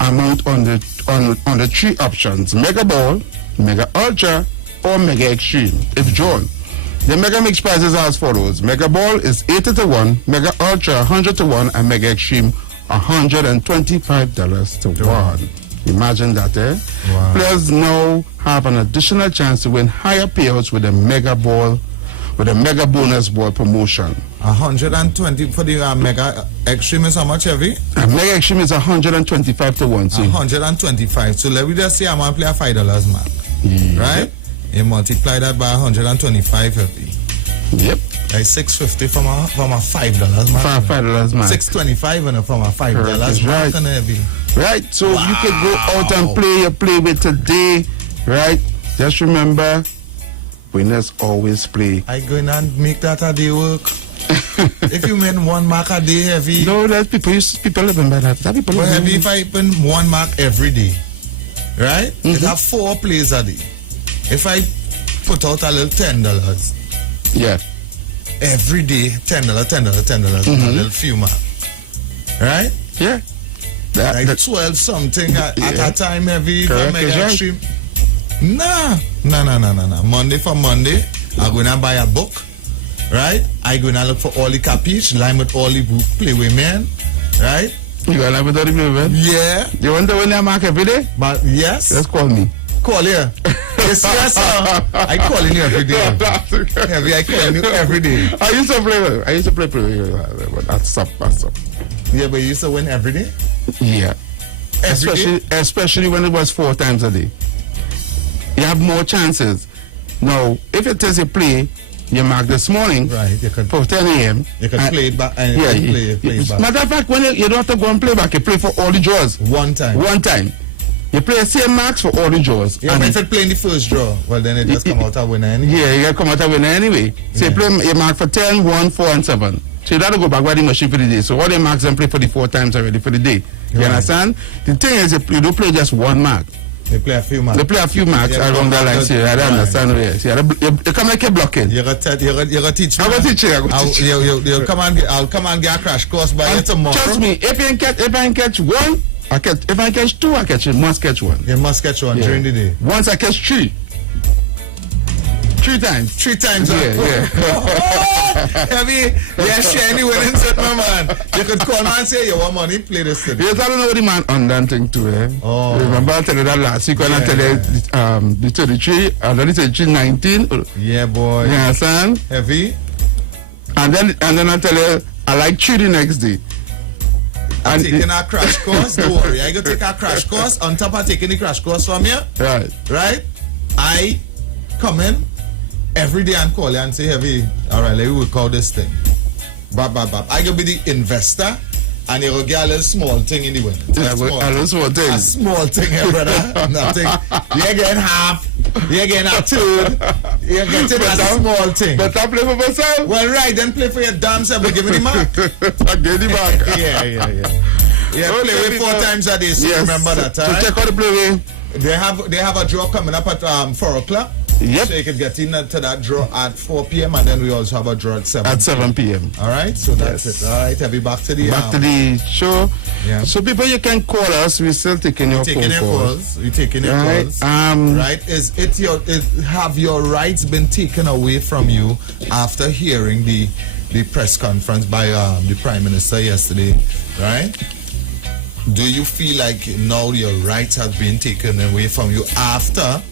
amount on the 3 options: Mega Ball, Mega Ultra, or Mega Extreme, if drawn. The Mega Mix prices are as follows: Mega Ball is 80 to 1, Mega Ultra 100 to 1, and Mega Extreme $125 to 1. Imagine that, eh? Wow. Players now have an additional chance to win higher payouts with the Mega Ball, with the Mega Bonus Ball promotion. 120 for the Mega Extreme is how much heavy? Mega Extreme is 125 to 1. So 125. So let me just say I'm going to play a $5, man. Right? You multiply that by 125 heavy. Yep. Like $6.50 from a $5, man. $5, man. $6.25 from a $5, right. And heavy. Right, so you can go out and play with today, right? Just remember, winners always play. I go in and make that a day work. If you win 1 mark a day heavy. No, that's people living by that. That people but heavy if I win 1 mark every day, right? It have 4 plays a day. If I put out a little $10, yeah, every day $10, a little few mark, right? Yeah. Like 12 something at a time heavy. Correct, Mega Extreme. Nah. Monday for Monday, I'm gonna buy a book, right? I'm gonna look for all the capiche, line with all the play women, right? You gonna line with all the play women? Yeah. You want to win that mark every day? But yes. Just call me. Call here. Yes, sir. I calling you every day. Heavy, I calling you every day. I used to play, but that's up. Yeah, but you used to win every day? Yeah. Especially when it was 4 times a day. You have more chances. Now, if it is a play, you mark this morning, right? You could for 10 a.m. You can play it back and play it back. Matter of fact, when you don't have to go and play back, you play for all the draws. One time. You play the same marks for all the draws. Yeah, but if you play in the first draw, well then it just come out a winner anyway. Yeah, you come out a winner anyway. So you mark for 10, 1, 4, and 7. So you don't have to go back by the machine for the day. So all the marks then play for the 4 times already for the day. You understand? The thing is, you don't play just 1 mark. They play a few marks. They play a few marks around that line. So I don't understand. Yes. You come like a blocking. You got to teach me. I'm going to teach you. I'll come and get a crash course by you tomorrow. Trust me, if I catch 1, if I catch 2, I catch it. Must catch 1. You must catch 1 during the day. Once I catch 3. 3 times. 3 times. Yeah. Heavy. Yes, any winning set, my man. You could call and say you want money, play this today. Yes, I don't know what the man on that thing too, eh? Oh. Remember I tell you that last week when I tell you the 33, and then the 33, 19. Yeah, boy. You understand? Heavy. And then I tell you, I like 3 the next day. I'm taking a crash course, don't worry. I go take a crash course on top of taking the crash course from you. Right? I come in every day and call you and say, Heavy, all right, let me work out this thing. Bap. I go be the investor and you will get a little small thing in the winning. A little small thing. A small thing here, brother. Nothing. You're getting half. You're getting a third. You're getting a small thing. But I play for myself. Well, right, then play for your damn self. But give me the mark. I get the mark. Yeah. Yeah, play with 4 times a day. So remember that. So check out the play with. They have a draw coming up at 4 o'clock. Yep. So you can get into that draw at 4 p.m. and then we also have a draw at 7. At 7 p.m. All right, so that's it. All right, I'll be back to the show. Yeah. So people, you can call us. We're still taking your phone calls. We're taking your calls. Right? Have your rights been taken away from you after hearing the press conference by the Prime Minister yesterday? Right? Do you feel like now your rights have been taken away from you after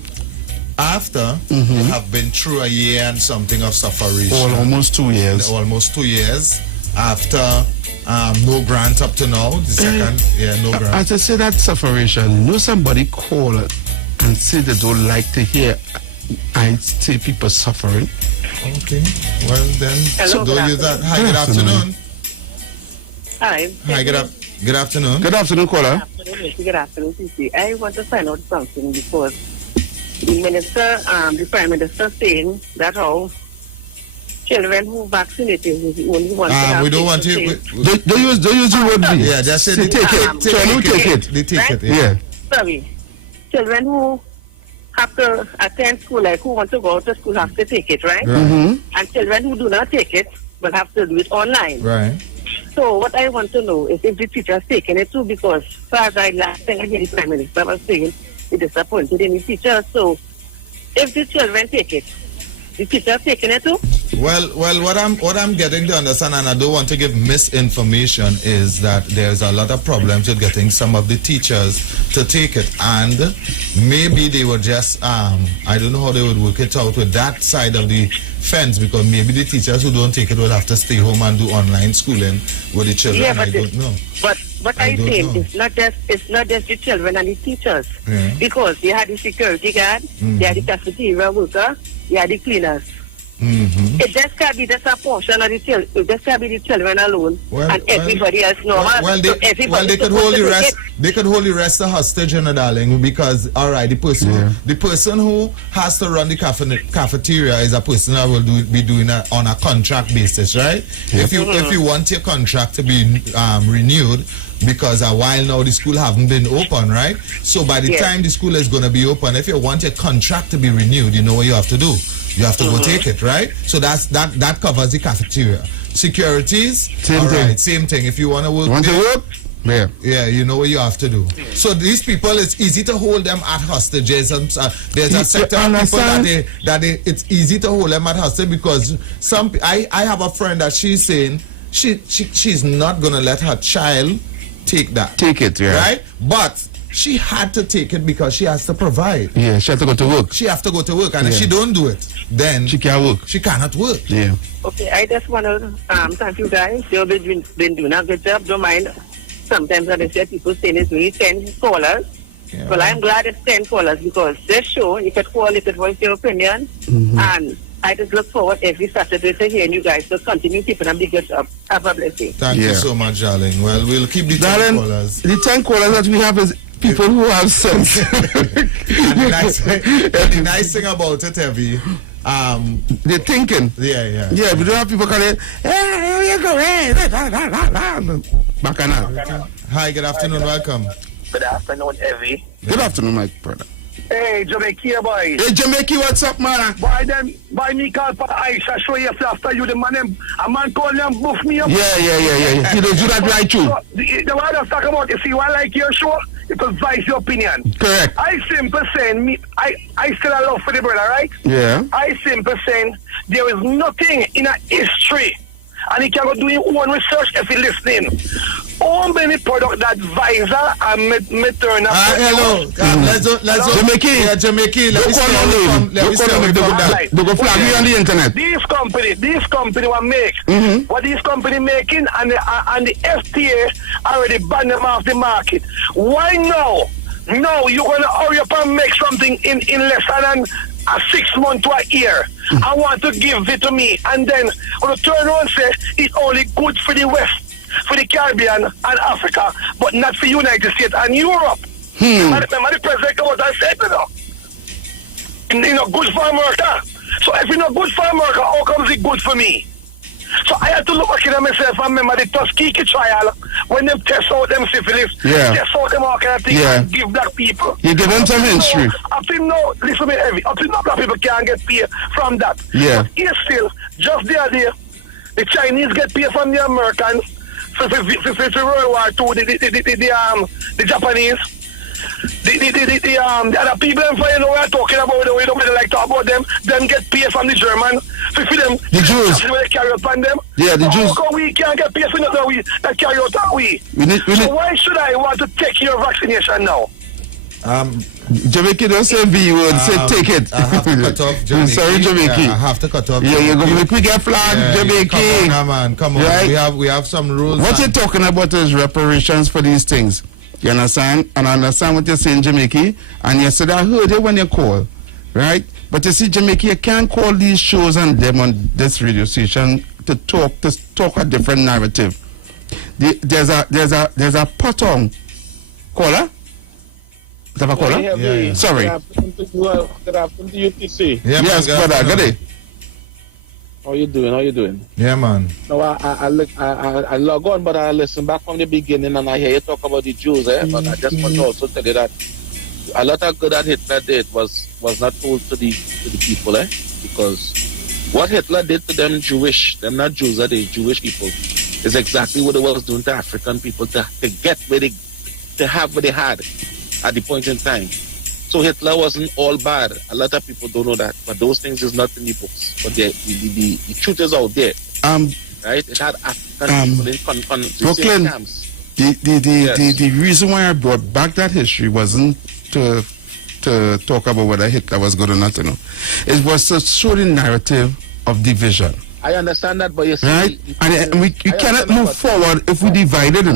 you have been through a year and something of suffering? Almost 2 years. Almost 2 years after no grant up to now. The second, no grant. As I say, that suffering, somebody call and say they don't like to hear I see people suffering. Okay. Well then, hello, do you that. Hi, good afternoon. Hi. Hi, good afternoon. Good afternoon, caller. Good afternoon, CC. I want to find out something because the minister, the Prime Minister saying that how children who vaccinated is the only one. We don't want to. Don't use the word B. Yeah, just say take it. Take it. Yeah. Sorry. Children who have to attend school, like who want to go to school have to take it, right? And children who do not take it will have to do it online. Right. So what I want to know is if the teachers taking it too, because as I last thing I hear the Prime Minister was saying, he disappointed in the teachers. So if the children take it, the teachers taking it too? Well, what I'm getting to understand, and I don't want to give misinformation, is that there's a lot of problems with getting some of the teachers to take it, and maybe they were just I don't know how they would work it out with that side of the fence, because maybe the teachers who don't take it will have to stay home and do online schooling with the children. Yeah, but I don't know. But I think it's not just the children and the teachers, because you had the security guard, you had the cafeteria worker, you had the cleaners. It just can't be just a portion of the children. It just can't be the children alone, and everybody else normal. They could hold the rest. They could hold the rest of hostage, darling, because all right, the person who has to run the cafeteria is a person that will be doing it on a contract basis, right? If you want your contract to be renewed, because a while now the school haven't been open, right? So by the time the school is going to be open, if you want your contract to be renewed, you know what you have to do. You have to go take it, right? So that covers the cafeteria. Securities, same thing. If you want to work, yeah, you know what you have to do. So these people, it's easy to hold them at hostages. There's a sector of people that it's easy to hold them at hostage, because I have a friend that she's saying she's not gonna let her child take it, right? But she had to take it because she has to provide. Yeah, she has to go to work. She has to go to work, and if she don't do it, then she can't work. She cannot work. Yeah. Okay, I just want to thank you guys. You've been doing a good job. Don't mind. Sometimes when I say people saying it's really 10 callers. Yeah. Well, I'm glad it's 10 callers, because this show, you could call, you could voice your opinion, and I just look forward every Saturday to hearing you guys. So continue keeping up the good job. Have a blessing. Thank you so much, darling. Well, we'll keep the 10 callers. The 10 callers that we have is people who have sense. And the nice thing about it, Evie, they're thinking. Yeah. Yeah, we don't have people calling, hey, here you go, hey, Bacchanal. Hi, good afternoon, welcome. Good afternoon, Evie. Good afternoon, my brother. Hey, Jamaica boy. Hey, Jamaica, what's up, man? By me call for Aisha, show you after you, the man, a man call them, buff me up. Yeah. You don't do that right, too. So, the one I was talking about, if you want like your show, you could voice your opinion. Correct. I simply saying, I still have love for the brother, right? Yeah. I simply saying, there is nothing in a history, and he can go do his own research if he listening. How many product that Visor and Meterna? Hello. Let's Jamaica. Yeah, Jamaica. Let me They go flag me on the internet. These company will make what these company making, and the FTA already banned them off the market. Why now? No, you're gonna hurry up and make something in less than 6 months to a year. I want to give it to me, and then on the turn around and say it's only good for the West, for the Caribbean and Africa, but not for United States and Europe. And remember the president come out and said, you know, good for America. So if it's not good for America, how comes it good for me? So I had to look back at myself and remember the Tuskegee trial when they test out them syphilis, test out them all kind of things and give black people. You give them some history. Up to now, listen to me, Evie, up to now black people can't get paid from that. Yeah. But here still, just the other, the Chinese get paid from the Americans for World War II, the Japanese. The other people in Fire, we're talking about them, we don't really like to talk about them get paid from the German, for them, the Jews, they carry upon them. Yeah, the Jews. How we can't get paid for nothing that carry out that we? So why should I want to take your vaccination now? Jamaica don't say B word, say take it. I have to cut off Jamaica. Sorry, Jamaica. I have to cut off. Yeah, you're going to make me get flagged, Jamaica. Come on, man. Come on. Right? We have some rules. What you're talking about is reparations for these things. You understand? And I understand what you're saying, Jamaica. And yesterday I heard it when you call, right? But you see, Jamaica, you can't call these shows and them on this radio station to talk a different narrative. There's a patong caller. Is that a caller? Yeah. Sorry. Good afternoon to you, TC. Yeah, yes, brother. Good day. How you doing? Yeah, man. No, I log on, but I listen back from the beginning, and I hear you talk about the Jews, But I just want to also tell you that a lot of good that Hitler did was not told to the people, because what Hitler did to them Jewish, they're not Jews, they Jewish people, is exactly what it was doing to African people to get where to have what they had at the point in time. So Hitler wasn't all bad. A lot of people don't know that, but those things is not in the books. But the truth is out there. Right? It had African people in Brooklyn, camps. The reason why I brought back that history wasn't to talk about whether Hitler was good or not, It was to show the narrative of division. I understand that, but you see, right? And we cannot move forward if we divide it,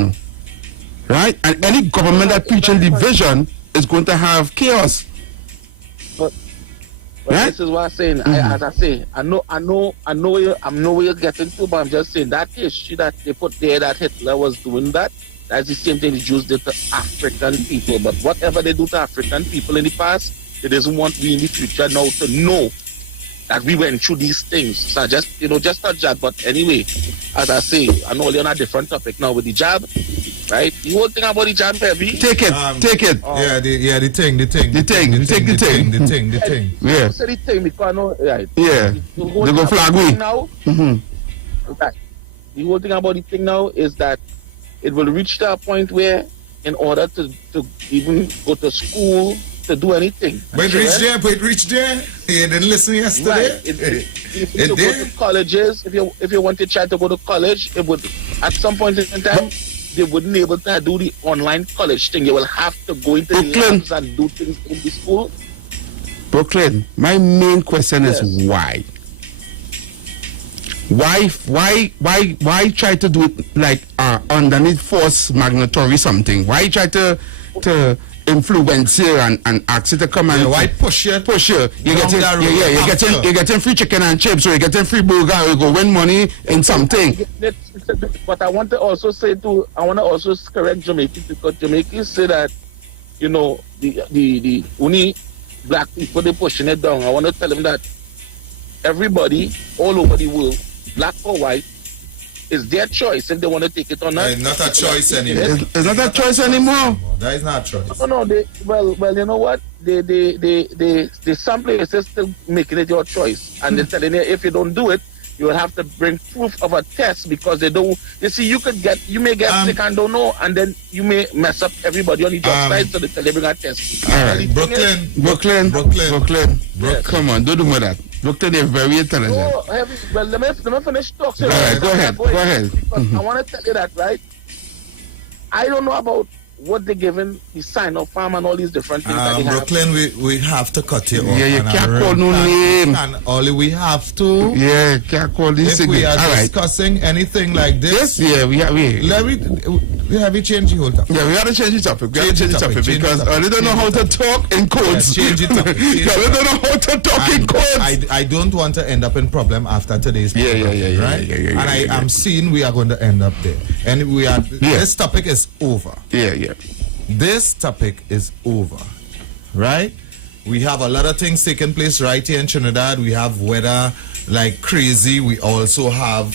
right? And any government that preaches division is going to have chaos. But right? This is what I'm saying. As I say, I know where you're getting to, but I'm just saying that issue that they put there that Hitler was doing that's the same thing the Jews did to African people. But whatever they do to African people in the past, they doesn't want we in the future now to know that we went through these things. So just not jab, but anyway, as I say, I know you're on a different topic now with the jab, right? The whole thing about the jab, baby. Take it. The thing. Yeah. Say the thing because I know, right? Yeah. They go flag me now. Right. The whole thing about the thing now is that it will reach to a point where, in order to even go to school, to do anything. But it reached there. You didn't listen yesterday. Right. If you go to colleges, if you want to try to go to college, it would at some point in time they wouldn't be able to do the online college thing. You will have to go into the labs and do things in the school. Brooklyn, my main question is why? Why try to do it like underneath force magnatory something? Why try to influence you and ask you to come and why push you? You're getting free chicken and chips, or you're getting free burger, or you go win money in something. But I want to also correct Jamaicans, because Jamaicans say that the only black people they pushing it down. I want to tell them that everybody all over the world, black or white, it's their choice if they want to take it or not. It's not a choice anymore. It's not a choice anymore. That is not a choice. No. Well, you know what? They some places still making it your choice, and they're telling you if you don't do it, you will have to bring proof of a test, because they don't. You see, you may get sick and don't know, and then you may mess up everybody on the job site, so they tell you bring a test. All right, Brooklyn. Yes. Come on, don't do that. Brooklyn is very intelligent. Well, let me finish talking. All right, go ahead. Because I want to tell you that, right? I don't know about what they're giving the sign-up farm and all these different things that they have. Brooklyn, we have to cut you off. Yeah, you can't call no name. And only we have to. Yeah, can't call this. If we are discussing anything like this. Yes, we have to change the whole topic. Yeah, we have to change the topic. Because they don't know how to talk in codes. Change the topic. They don't know how to talk in codes. I don't want to end up in problem after today's program. Yeah. And I am seeing we are going to end up there. And this topic is over. Yeah. This topic is over, right? We have a lot of things taking place right here in Trinidad. We have weather like crazy. We also have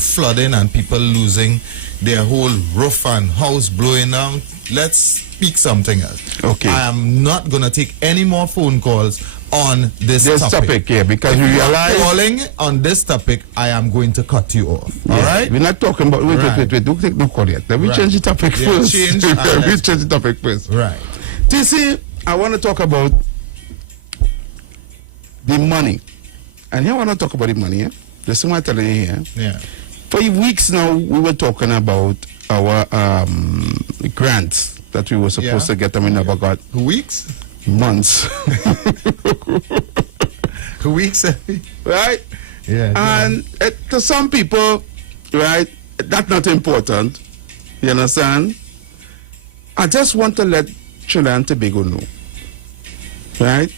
flooding and people losing their whole roof and house blowing down. Let's speak something else. Okay. I am not going to take any more phone calls on this topic. Yeah, because we realize calling on this topic, I am going to cut you off. Yeah. All right? We're not talking about wait. Don't take no call yet. Let me change the topic first. Let me change the topic first. Right. TC, I want to talk about the money. And here I want to talk about the money, Listen what I'm telling you here. Yeah. For weeks now, we were talking about our grants that we were supposed to get and we never got. Weeks? Months. Weeks, right? Yeah. And to some people, right, that's not important. You understand? I just want to let Trinidad and Tobago know, right?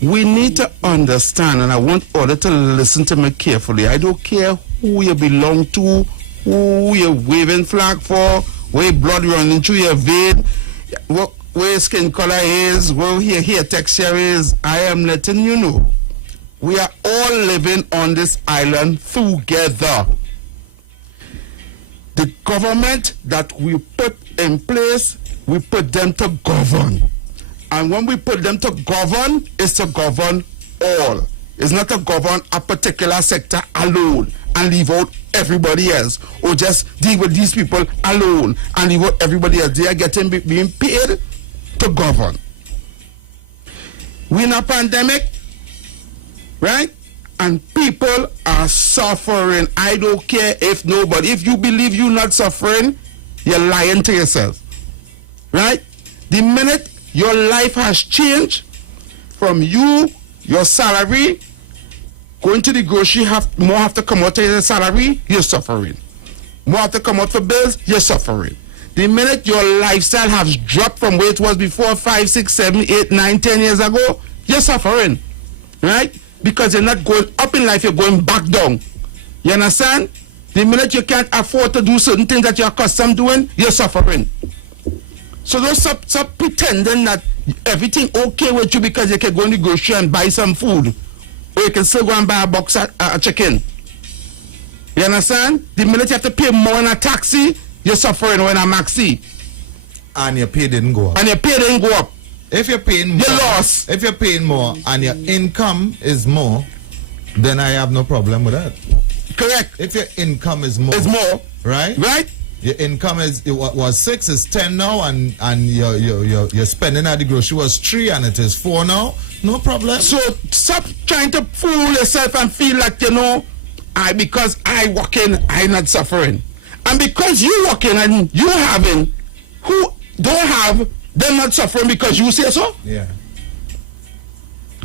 We need to understand, and I want others to listen to me carefully. I don't care who you belong to, who you're waving flag for, where blood running through your vein, where skin color is, where hair texture is. I am letting you know, we are all living on this island together. The government that we put in place we put them to govern. And when we put them to govern, it's to govern all. It's not to govern a particular sector alone and leave out everybody else, or just deal with these people alone and leave out everybody else. They are being paid to govern. We're in a pandemic, right? And people are suffering. I don't care if you believe you're not suffering, you're lying to yourself, right? The minute your life has changed from your salary, going to the grocery, more have to come out of your salary, you're suffering. More have to come out for bills, you're suffering. The minute your lifestyle has dropped from where it was before 5, 6, 7, 8, 9, 10 years ago, you're suffering, right? Because you're not going up in life, you're going back down. You understand? The minute you can't afford to do certain things that you're accustomed doing, you're suffering. So don't stop pretending that everything okay with you because you can go in the grocery and buy some food. Or you can still go and buy a box of chicken. You understand? The minute you have to pay more in a taxi, you're suffering or in a maxi. And your pay didn't go up. If you're paying more, you lost. If you're paying more and your income is more, then I have no problem with that. Correct. If your income is more. Right? Right? Your income was 6, is 10 now, and your spending at the grocery was 3 and it is 4 now. No problem. So stop trying to fool yourself and feel like, because I working, I not suffering. And because you working and you having, who don't have, they're not suffering because you say so? Yeah.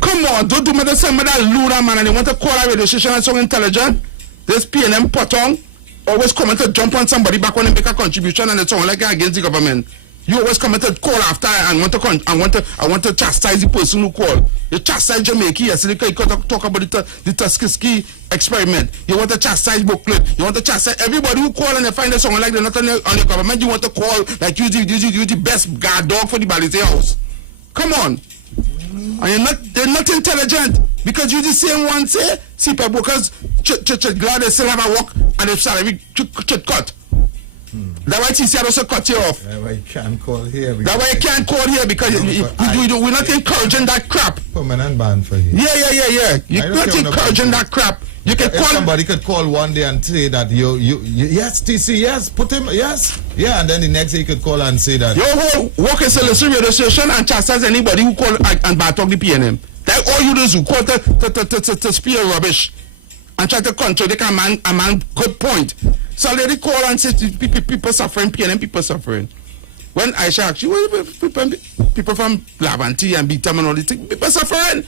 Come on, don't do me the same with that lunar man and they want to call a radio station and so intelligent. This PNM potong always come to jump on somebody back when they make a contribution and it's all like against the government. You always come to call after and want to chastise the person who called. You chastise Jamaica yesterday because you talk about the Tuskegee experiment. You want to chastise Booklet. You want to chastise everybody who call and they find someone like they're not on the government. You want to call like you the best guard dog for the Balite house. Come on. And they're not intelligent because you the same one say see people because glad they still have a work and their salary cut. That's why TC also cut you off. That's why you can't call here. That's why you can't call here because we're not encouraging that crap. Permanent ban for you. Yeah. You're not encouraging that crap. You can call somebody could call one day and say that you yes TC yes put him yes yeah and then the next day you could call and say that your whole work is a radio station and chastise anybody who call and bad talk the PNM. That all you do is you call to spear rubbish and try to contradict a man good point. So they call and say people suffering, PNM people suffering. When Aisha asked you, people from Lavanti and Bitam and all these things, people suffering.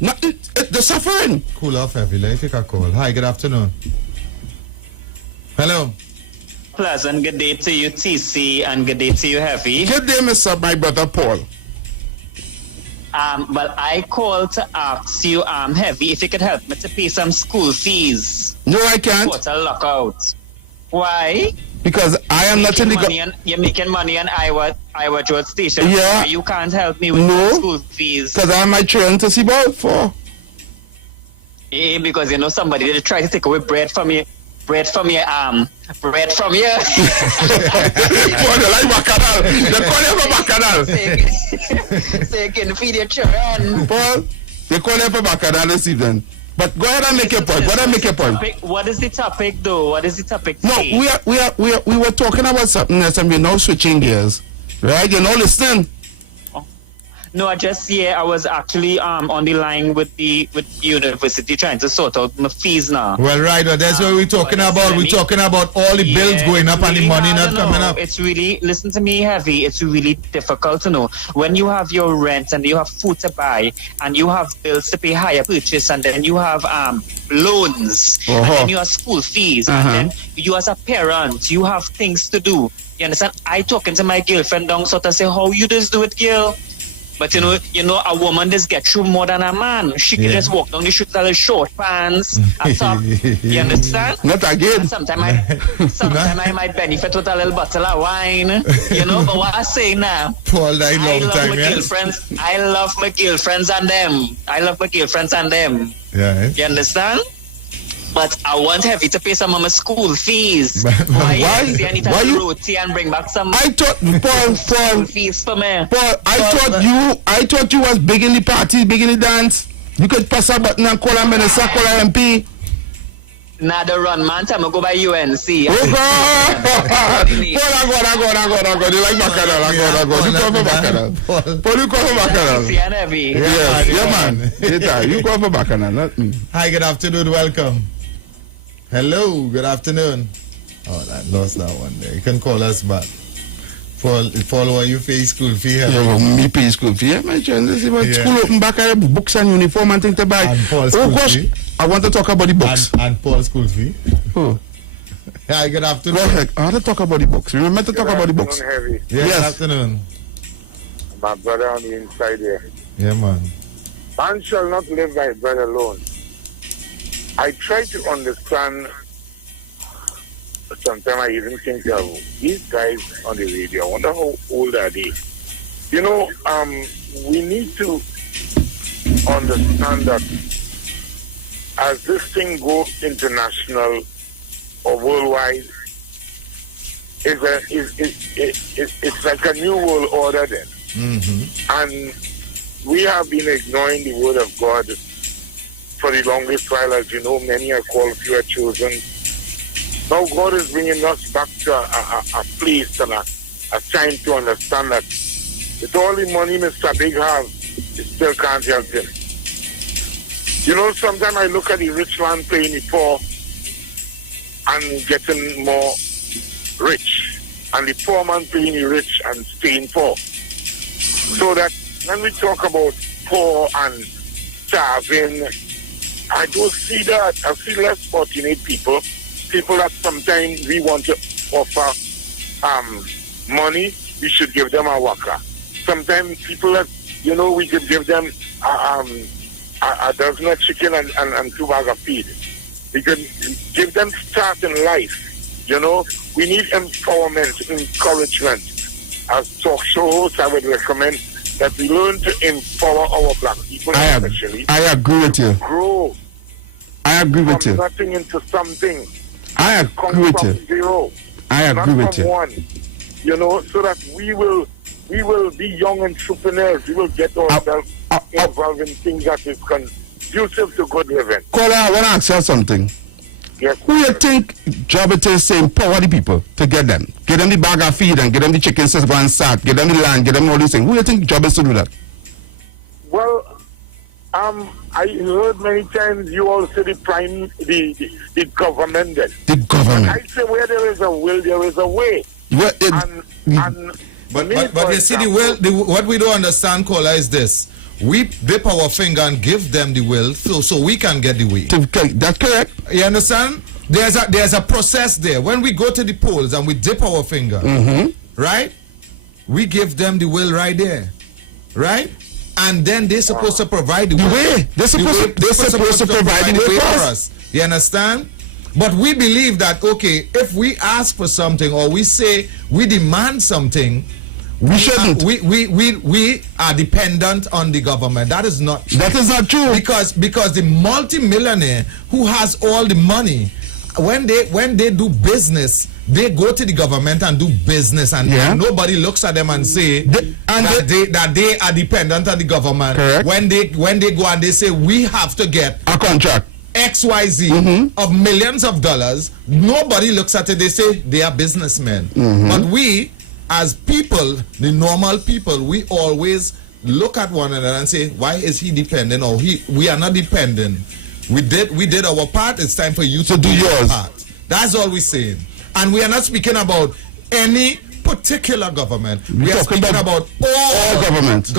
They're suffering. Cool off heavy, let's take a call. Hi, good afternoon. Hello. Pleasant good day to you, TC, and good day to you, Heavy. Good day, Mr. My brother Paul. Well, I called to ask you, Heavy, if you could help me to pay some school fees. No, I can't. What a lockout. Why? Because I am not in the you're making money on Iwer Road Station. Yeah. You can't help me with school fees. Because I have my children to see about for. Yeah, because somebody did try to take away bread from you. Bread from you. Well, they like bacchanal. They call it for bacchanal. So you can feed your children. Paul, they call it for bacchanal this evening. But go ahead and make your point. What is the topic, though? What is the topic? No, we were talking about something else, and we're now switching gears, right? You're not listening. No, I was actually on the line with the university trying to sort out my fees now. Well, right, well, that's what we're talking about. We're talking about all the bills going up and the money not coming up. It's really, listen to me, Heavy, it's really difficult to know. When you have your rent and you have food to buy and you have bills to pay higher purchase and then you have loans and then you have school fees and then you as a parent, you have things to do. You understand? I talking to my girlfriend down so to say, how you just do it, girl? But a woman just get through more than a man. She can just walk down the street with short pants and top. You understand? Not again. Sometimes I might benefit with a little bottle of wine. But what I say now, Paul, I love my girlfriends and them. Yeah. You understand? But I want Heavy to pay some of my school fees. Why? I need to Why you? roti and bring back some. I thought Paul fees for me. Paul, I thought you was big in the party, big in the dance. You could press a button and call a minister, call a MP. Nah, the run, man. Time I go by UNC. Oh God! I go. You like Bacchanal? I go. You come for Bacchanal. Paul, you come for Bacchanal. Yes, yeah, man. You come for Bacchanal, not me. Hi, good afternoon. Welcome. Hello, good afternoon. Oh, I lost that one there. You can call us back. Paul, what you pay school fee? Yeah, well, me pay school fee. Yeah, my friend. This is what school open back. I have books and uniform and things to buy. And Paul's school fee. I want to talk about the books. And Paul's school fee. Oh. Hi, good afternoon. Go ahead. I want to talk about the books. Remember to talk about the books. Heavy. Yeah, yes. Good afternoon. My brother on the inside here. Yeah, man. Man shall not live by bread alone. I try to understand. Sometimes I even think of these guys on the radio. I wonder how old are they? You know, we need to understand that as this thing goes international or worldwide, it's like a new world order then. Mm-hmm. And we have been ignoring the word of God for the longest while. As you know, many are called, few are chosen. Now God is bringing us back to a place and a time to understand that with all the money Mr. Big has, he still can't help him. You know, sometimes I look at the rich man playing the poor and getting more rich, and the poor man playing the rich and staying poor. So that when we talk about poor and starving, I don't see that. I see less fortunate people that sometimes we want to offer money, we should give them a waka. Sometimes people that, you know, we could give them a dozen of chicken and 2 bags of feed. We could give them start in life. You know, we need empowerment, encouragement. As talk show hosts, I would recommend that we learn to empower our black people, especially. I agree with you. Grow. I agree with you. From nothing into something. I agree with you. Zero. I agree with you. One, you know, so that we will be young entrepreneurs. We will get ourselves involved in things that is conducive to good living. Caller, I want to ask you something. Yes. Who you think job it is to empower the people to get them? Get them the bag of feed and get them the chicken to go and start. Get them the land, get them all these things. Who you think job is to do that? Well, I heard many times you all say the government then. The government. But I say where there is a will, there is a way. But you see, what we don't understand, caller, is this. We dip our finger and give them the will so we can get the way. That's correct. You understand? There's a process there. When we go to the polls and we dip our finger, right? We give them the will right there. Right? And then they're supposed to provide the way. They're supposed to provide the way for us. You understand? But we believe that, okay, if we ask for something or we say we demand something, we shouldn't. We are dependent on the government. That is not true. That is not true. Because the multimillionaire who has all the money, when they do business, they go to the government and do business, and nobody looks at them and say that they are dependent on the government. Correct. When they go and they say we have to get a contract XYZ of millions of dollars, nobody looks at it. They say they are businessmen. But we, as people, the normal people, we always look at one another and say, why is he dependent or we are not dependent? We did our part. It's time for you to do your part. That's all we're saying. And we are not speaking about any particular government. We are speaking about all government.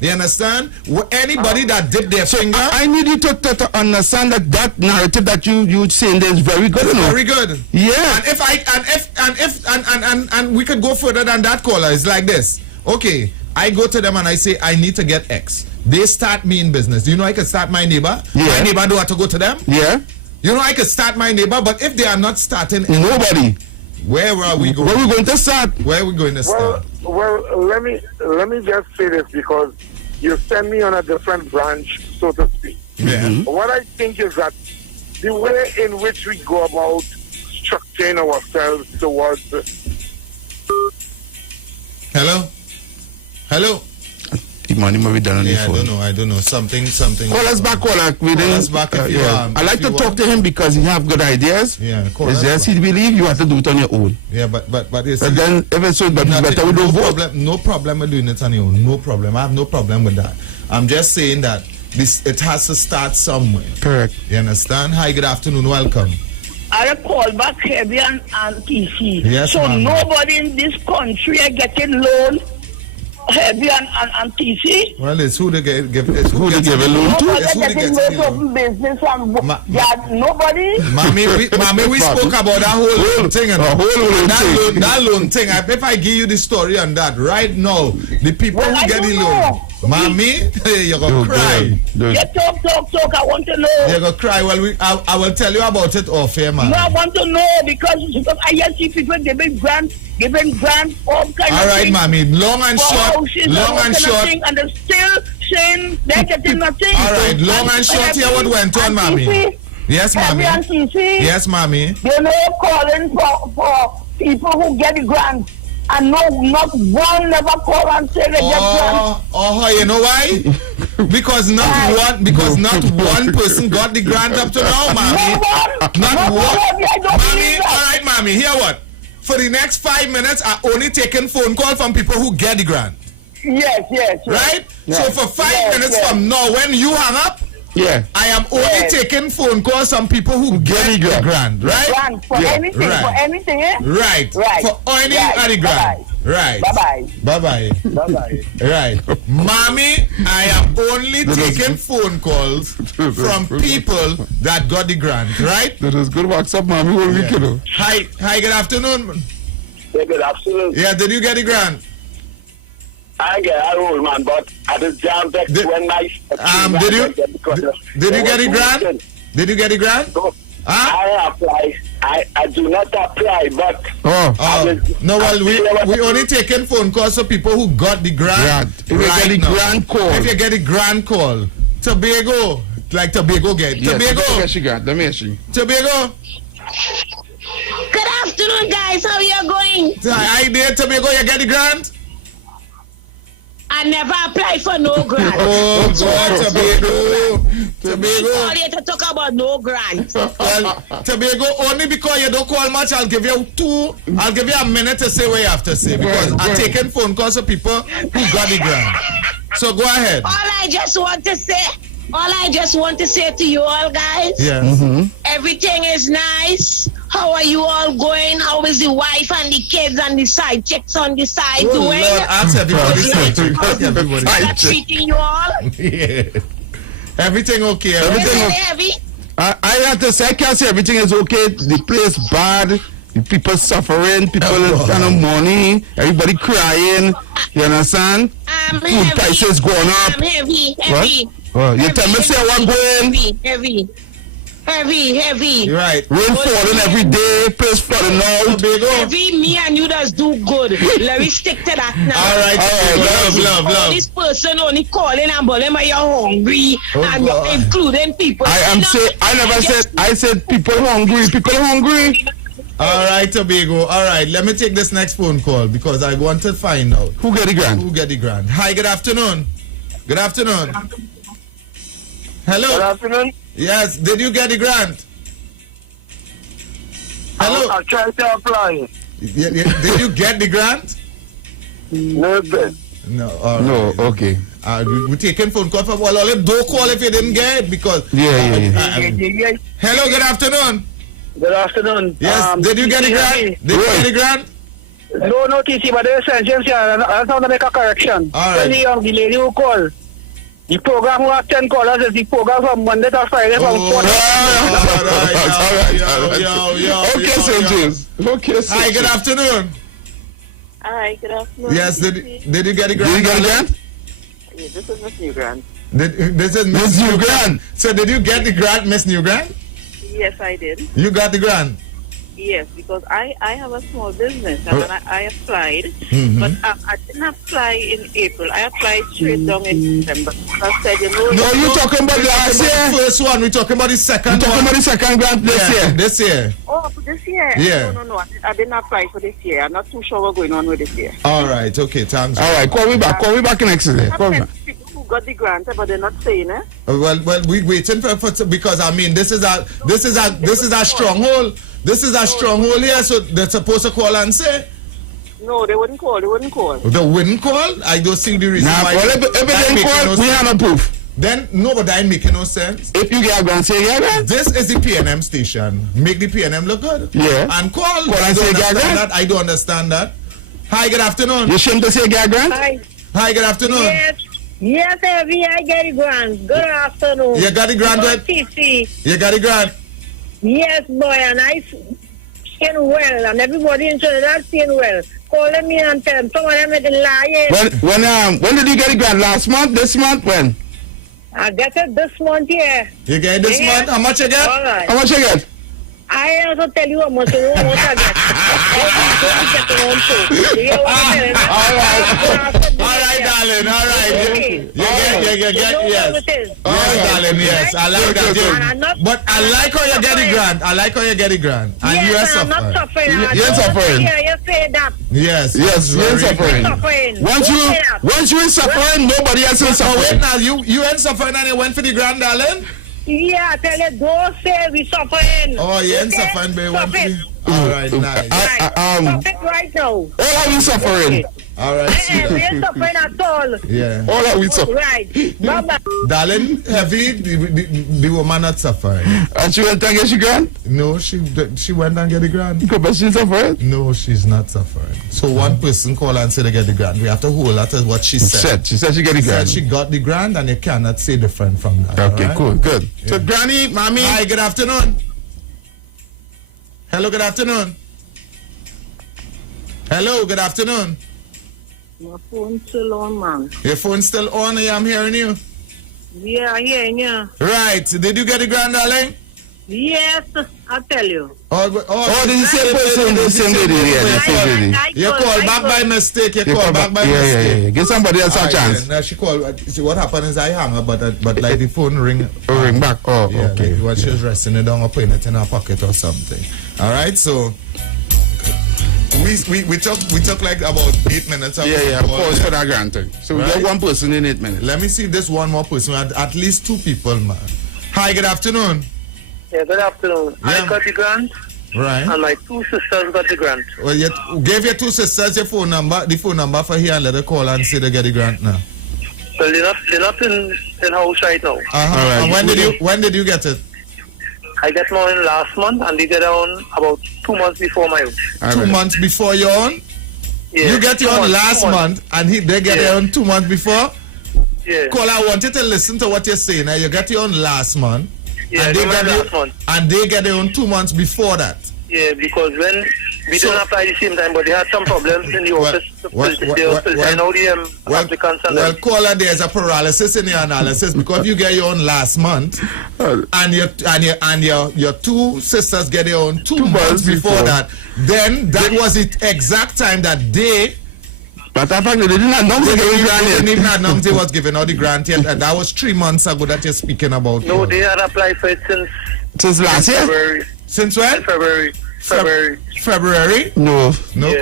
You understand? Anybody that dipped their finger. I need you to understand that narrative that you saying there is very good. It's very good. Yeah. And we could go further than that, caller. It's like this. Okay, I go to them and I say I need to get X. They start me in business. Do you know I can start my neighbor? Yeah. My neighbor do have to go to them? Yeah. You know I can start my neighbor, but if they are not starting nobody. Where are we going? Where are we going to start? Where are we going to start? Well, let me just say this because you send me on a different branch, so to speak. Yeah. What I think is that the way in which we go about structuring ourselves towards Hello? The money might be done on the phone. I don't know. Something. Call us back, Call us back if you I like to talk to him because he have good ideas. Yeah, call it's us just back. he believe you have to do it on your own. Yeah, but you see, But then if it's so, but better we don't vote. No problem with doing it on your own. No problem. I have no problem with that. I'm just saying that it has to start somewhere. Correct. You understand? Hi, good afternoon. Welcome. I call back Heavy and TC. Yes, so ma'am. nobody in this country are getting loan. Heavy and TC. Well, it's who they give. It's who they give a loan to. Nobody It's who they getting get loan from business and nobody. Mommy, we spoke about that whole thing. That loan thing. If I give you the story on that right now, the people who get the loan. Mommy, you're going to cry. Yeah, talk. I want to know. You're going to cry. Well, I will tell you about it off here, man. No, I want to know because I just see people giving grants, all kind of things. All right, mommy. Long and short. And they're still saying they're getting nothing. All right, long and short here what went on, mommy. Yes, mommy. Yes, mommy. They know calling for people who get the grants. And not one never call and say they get grants. You know why? Because not one person got the grant up to now, mommy. Not one. Mommy, all right, mommy. Hear what? For the next 5 minutes, I only taking phone call from people who get the grant. Yes. Right? Yes. So for 5 minutes from now, when you hang up, I am only taking phone calls from people who get the grant, right? Grant for anything, right. for anything, eh? Right. For any of the grant. Right. Bye-bye. Right. Mommy, I am only taking phone calls from people that got the grant, right? That is good. What's up, mommy? What we do? Hi, good afternoon. Yeah, good afternoon. Yeah, did you get the grant? I get a roll, man, but I just jammed back when my... Did you get the grant? Did you get the grant? No, I apply. I do not apply, but... No, well, we only taking phone calls for people who got the grant. If you get the grant call. If you get the grant call. Tobago. Like Tobago get. Yes, Tobago. Let me see. Tobago. Good afternoon, guys. How you going? Hi there, Tobago. You get the grant? I never applied for no grant. Oh, God, Tobago. Tobago. Call you to talk about no grant. Well, Tobago, only because you don't call much, I'll give you a minute to say what you have to say. Because I'm taking phone calls of people who got the grant. So go ahead. All I just want to say to you all guys. Yes. Everything is nice. How are you all going? How is the wife and the kids and the side chicks on the side doing? Lord, ask everybody. Ask treating you all? Yeah. Everything okay? Everything okay? Heavy? I have to say, I can't say everything is okay. The place bad. The people suffering. People have money. Everybody crying. You understand? Food prices going up. I'm heavy. What? You tell me say what going? Heavy. Right. Rain falling every day, place flooding out. Heavy, me and you just do good. Let me stick to that now. All right. Love. This person only calling and bawling but you're hungry and you're including people. I said people hungry. All right, Tobago. All right, let me take this next phone call because I want to find out who get the grant. Hi, good afternoon. Hello. Good afternoon. Yes, did you get the grant? Hello. I tried to apply. Did you get the grant? No, No, okay. We taking phone call from don't call if you didn't get it because. Hello, good afternoon. Good afternoon. Yes, did you get the grant? Did you get the grant? No, TC, but there's a sentence here. I want to make a correction. All right. The lady who called. The program who has 10 callers is the program from Monday to Friday from 4 Okay, St. James. Hi, good afternoon. Hi, good afternoon. Yes, did you get the grant? Did you get the grant? Yeah, this is Miss New Grant. This is Miss New Grant. So did you get the grant, Miss New Grant? Yes, I did. You got the grant? Yes, because I have a small business and I applied, but I didn't apply in April. I applied straight down in December. I said, No, you're talking about last year. First one. We're talking about the second one. We're talking about the second grant this year. This year. Oh, for this year? Yeah. No. I didn't apply for this year. I'm not too sure what's going on with this year. All right. Okay. Thanks. All right. Call me back next year. Call me back. People who got the grant, but they're not saying it. Well, we waiting for because I mean this is a stronghold. This is a stronghold here, so they're supposed to call and say. No, they wouldn't call. They wouldn't call? I don't see the reason why. Well, if they didn't call, we have no proof. Then no, but that ain't making no sense. If you get a grant, say yeah, grant. This is the PNM station. Make the PNM look good. Yeah. And call. I don't understand that. Hi, good afternoon. You ashamed to say get grant? Hi, good afternoon. Yes, Evie, I get a grant. Good afternoon. You got the grant? You got the grant? Yes, boy, and I seeing well, and everybody in Trinidad seeing well. Calling me and tell them, some of them are lying. When did you get the grant? Last month? This month? When? I get it this month, yeah. You get it this month? How much you get? All right. How much you get? I also tell you how much you want I get. All right, darling. All right. You get yes. All right, darling. Yes, I like that. But I like how you get the grant. And you are suffering. I'm not suffering. You're suffering. Yeah, you say that. Yes, you're suffering. Once you in suffering, nobody else is suffering. Wait now, you ain't suffering and you went for the grant, darling? Yeah, I tell you, don't say we suffering. Oh, you ain't suffering, baby. All right, nice. Stop it right now. All are we suffering? All right. We ain't suffering at all. Yeah. All are we suffering? Right. Bye-bye. Darling, Heavy, the woman not suffering. And she went and get the grant? No, she went and get the grant. But she's suffering? No, she's not suffering. So one person called and said they get the grant. We have to hold that as what she said. She said she get the grant. She got the grant and you cannot say different from that. Okay, right? Cool, good. Yeah. So Granny, Mommy. Hi, good afternoon. Hello, good afternoon. Hello, good afternoon. My phone's still on, man. Your phone's still on? Yeah, I'm hearing you. Yeah, I'm hearing you. Right. Did you get the grant, darling? Yes, I'll tell you. This is the same lady. You called back by mistake. Yeah. Give somebody else a chance. Now she called. See, what happened is I hung up, but like the phone ring. Ring back. Oh, yeah, okay. Like what she was resting it down or putting it in her pocket or something. All right, so we took like about 8 minutes. Yeah, of course, for that granting. So we got one person in 8 minutes. Let me see if this one more person. At least 2 people, man. Hi, good afternoon. Yeah, good afternoon. Yeah. I got the grant. Right. And my 2 sisters got the grant. Well, you gave your 2 sisters the phone number for here and let her call and say they get the grant now. Well, they're not in house right now. Right. And when did you get it? I got mine last month and they get on about 2 months before my own. 2 months before your own? Yeah. You get your own last month and they get their own 2 months before? Yeah. Call, I want you to listen to what you're saying. Now you get your own last month. Yeah, and they get their own 2 months before that. Yeah, because when we didn't apply the same time, but they had some problems in the office. Well, caller, there's a paralysis in your analysis because you get your own last month, and your 2 sisters get their own 2 months before that. Then that was the exact time that they. But I think they didn't announce they didn't even announce they was giving out the grant yet, and that was 3 months ago that you're speaking about. No, they had applied for it since last year. February. Since when? February. No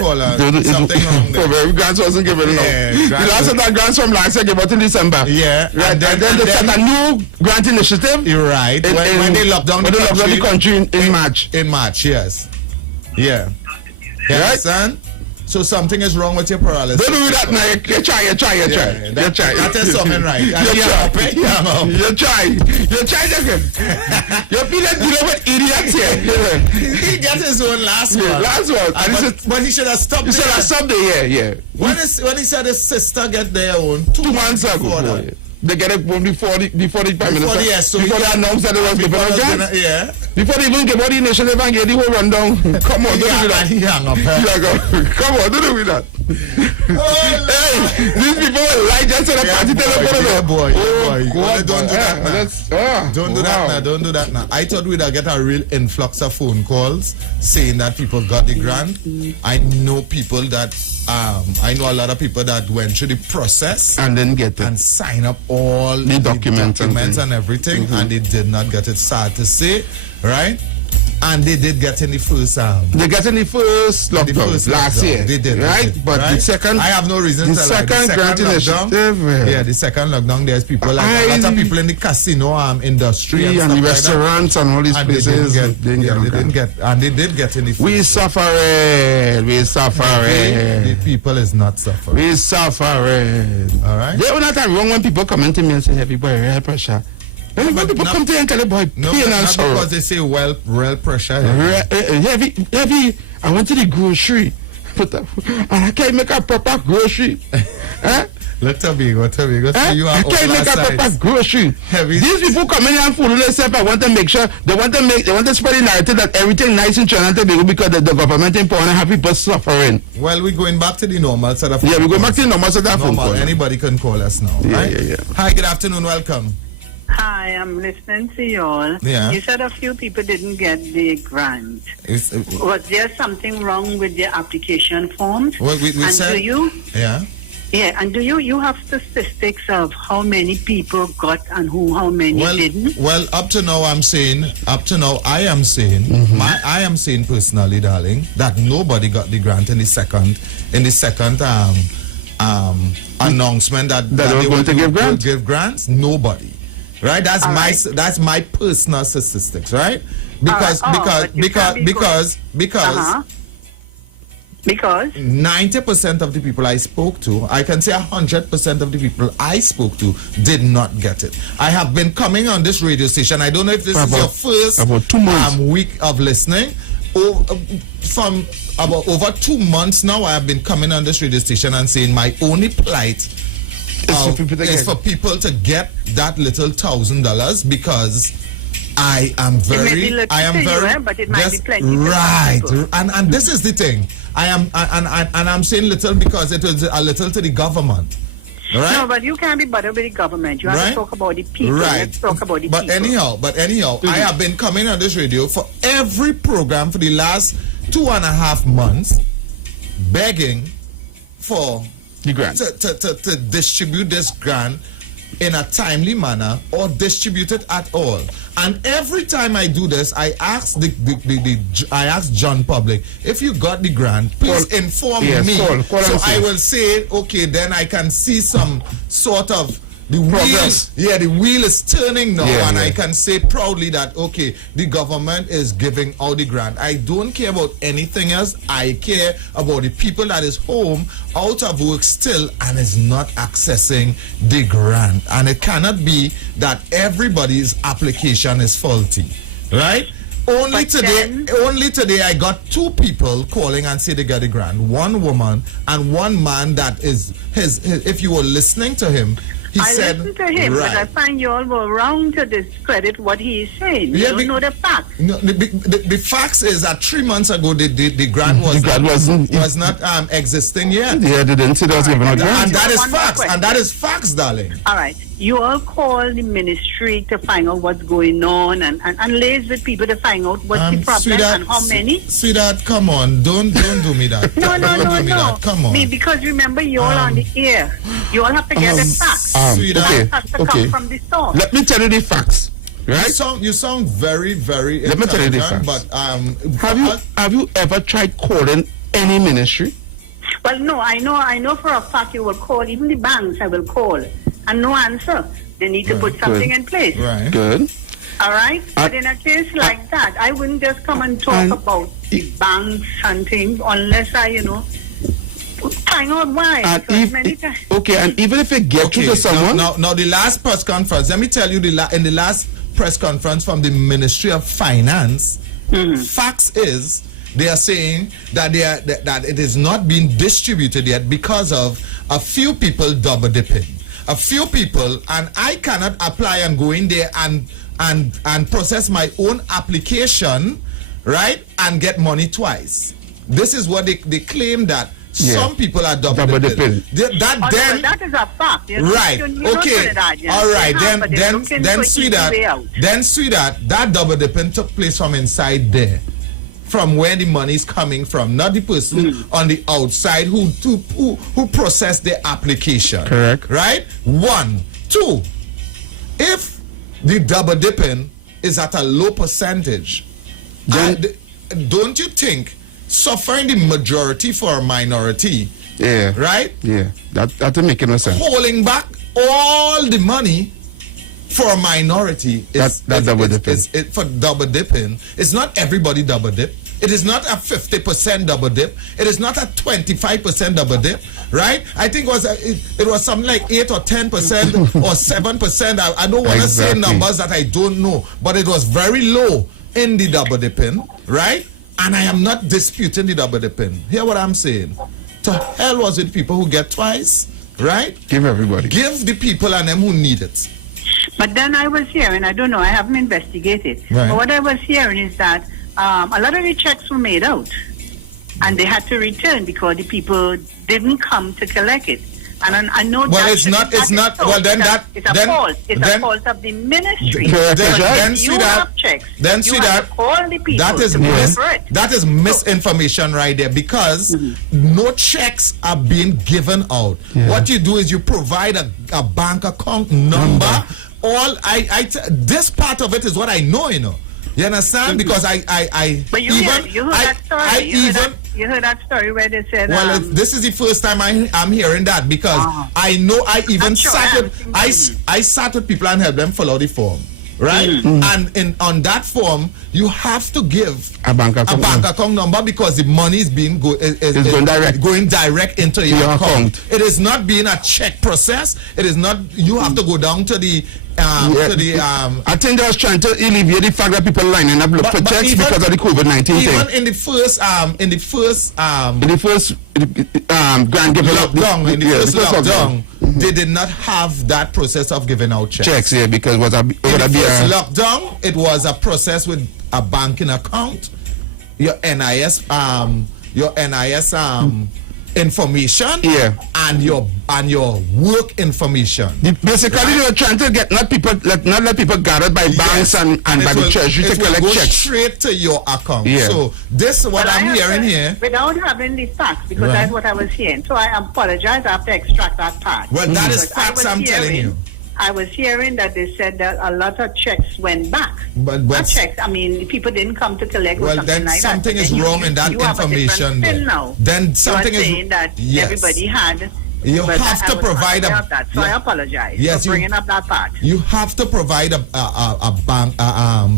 caller. Something wrong there. February grants wasn't given enough. The last of that grants from last year gave out in December. Yeah. Right. And then they set a new grant initiative. You're right. When they locked down the country in March. In March, yes. Yeah. You understand? So something is wrong with your paralysis. Don't do that now. You try. That is something right. You try. You feel like idiots here. He got his own last one. But he should have stopped. He should have stopped there. Yeah. When he said his sister get their own 2 months ago. They get it before the Prime Minister. Before they announced that it was given a grant. Yeah. Before they even give out the initiative and get the whole rundown. Come on, don't do that. He hung up. Come on, don't do that. Hey, These people will lie just on the party telephone. Boy. God, Don't do that now. Don't do that now. I thought we'd get a real influx of phone calls saying that people got the grant. I know people that I know a lot of people that went through the process and didn't get it and sign up all the documents and everything, and they did not get it. Sad to say, right? And they did get in the first they got in the first lockdown last year. They did, right? But right? the second, I have no reason to lie. The second lockdown, yeah, the second lockdown, there's people like a lot of people in the casino industry and the restaurants and all these places. They didn't get, and they did get in the first. We suffering. The people is not suffering. We suffering. All right. They will not have wrong when people come to me and say, "Heavy boy, real pressure." When people come to you and tell you, boy, not because they say, well, real pressure. Heavy. I went to the grocery, and I can't make a proper grocery. Let me go. So you are I can't make a proper grocery. Heavy. These people come in and fooling themselves. I want to make sure they want to spread the narrative that everything nice in Trinidad and Tobago because the government in power and have people suffering. Well, we're going back to the normal sort of. Yeah, we're going back to the normal sort of phone call. Anybody can call us now. Right? Yeah. Hi, good afternoon. Welcome. Hi, I'm listening to you all. Yeah. You said a few people didn't get the grant. Was there something wrong with the application forms? Well, we said, do you? Yeah. Yeah, and do you have statistics of how many people got and how many didn't? Well, up to now I am saying, I am saying personally, darling, that nobody got the grant in the second announcement that they were going to give grants. Nobody. Right, that's my personal statistics, right? Because 90% of the people I spoke to, I can say 100% of the people I spoke to did not get it. I have been coming on this radio station. I don't know if this is your first 2 months. Week of listening. From about over 2 months now, I have been coming on this radio station and saying my only plight is for people to get that little $1,000 because I am very, but it might be plenty. Right, and this is the thing. I'm saying little because it was a little to the government. Right? No, but you can't be bothered with the government. You have to talk about the people. Right. Let's talk about the but people. Anyhow, I have been coming on this radio for every program for the last 2.5 months, begging for the grant to distribute this grant in a timely manner or distribute it at all. And every time I do this, I ask I ask John Public, if you got the grant, please inform me. So I will say, okay, then I can see some sort of the progress. The wheel is turning now, and I can say proudly that okay, the government is giving out the grant. I don't care about anything else. I care about the people that is home, out of work still, and is not accessing the grant. And it cannot be that everybody's application is faulty, right? Only today I got 2 people calling and say they got a grant. One woman and one man that is his if you were listening to him, I listened to him, but I find you all were wrong to discredit what he is saying. You don't know the facts. No, the facts is that 3 months ago the grant was not existing yet. Yeah, they didn't say there was even a grant. And that is facts. And that is facts, darling. All right. You all call the ministry to find out what's going on and liaise with people to find out what's the problem and how many. Sweetheart, come on. Don't do me that. No. That. Come on. Because remember, you're on the air. You all have to get the facts. Sweetheart. Has to come from the source. Let me tell you the facts. Right? You sound very, very Let me tell you the facts. But have you ever tried calling any ministry? Well, no, I know for a fact you will call, even the banks I will call, and no answer. They need to put something in place. Right. Good. All right? But in a case like that, I wouldn't just come and talk about the banks and things unless I, find out why. And even if it gets to someone... Now, the last press conference, let me tell you, in the last press conference from the Ministry of Finance, facts is... They are saying that that it is not being distributed yet because of a few people double dipping. A few people, and I cannot apply and go in there and process my own application, right, and get money twice. This is what they claim, that Some people are double dipping. That is a fact. Right. Okay. All right. Then sweetheart, that double dipping took place from inside there. From where the money is coming from, not the person on the outside who processed the application. Correct. Right? 1, 2. If the double dipping is at a low percentage, don't you think suffering the majority for a minority? Yeah. Right? Yeah. That doesn't make no sense. Holding back all the money for a minority is double dipping. For double dipping. It's not everybody double dip. It is not a 50% double dip. It is not a 25% double dip, right? I think it was something like 8 or 10% or 7%. I don't want to say numbers that I don't know, but it was very low in the double dipping, right? And I am not disputing the double dipping. Hear what I'm saying? To hell was with people who get twice, right? Give everybody. Give the people and them who need it. But then I was hearing, I don't know, I haven't investigated. Right. But what I was hearing is that a lot of the checks were made out and they had to return because the people didn't come to collect it. And I know it's a fault of the ministry. Then you have checks. Then see that all the people that is misinformation right there, because no checks are being given out. What you do is you provide a bank account number. This part of it is what I know, you know. You understand? Because But you heard that story. You heard that story where they said. Well, this is the first time I'm hearing that, because I know I sat with people and helped them fill out the form, right? And on that form, you have to give a bank account number, because the money is being going direct into your account. It is not being a check process. It is not. You have to go down to the. I think they was trying to alleviate the fact that people lining up for checks because of the COVID-19 thing. Even in the first grand giving lockdown, they did not have that process of giving out checks. Because in the first lockdown, it was a process with a banking account, your NIS information, and your work information. Basically, they were trying to get not let people gathered by banks and by the treasury to collect checks straight to your account. So this is what I'm hearing here. Without having the facts, because that's what I was hearing. So I apologize. I have to extract that part. Well, that is facts I'm telling you. I was hearing that they said that a lot of checks went back. But not checks. I mean, people didn't come to collect. Well, then like something is wrong in that information. Then something is saying that everybody had. You have to provide that. So I apologize for bringing up that part. You have to provide a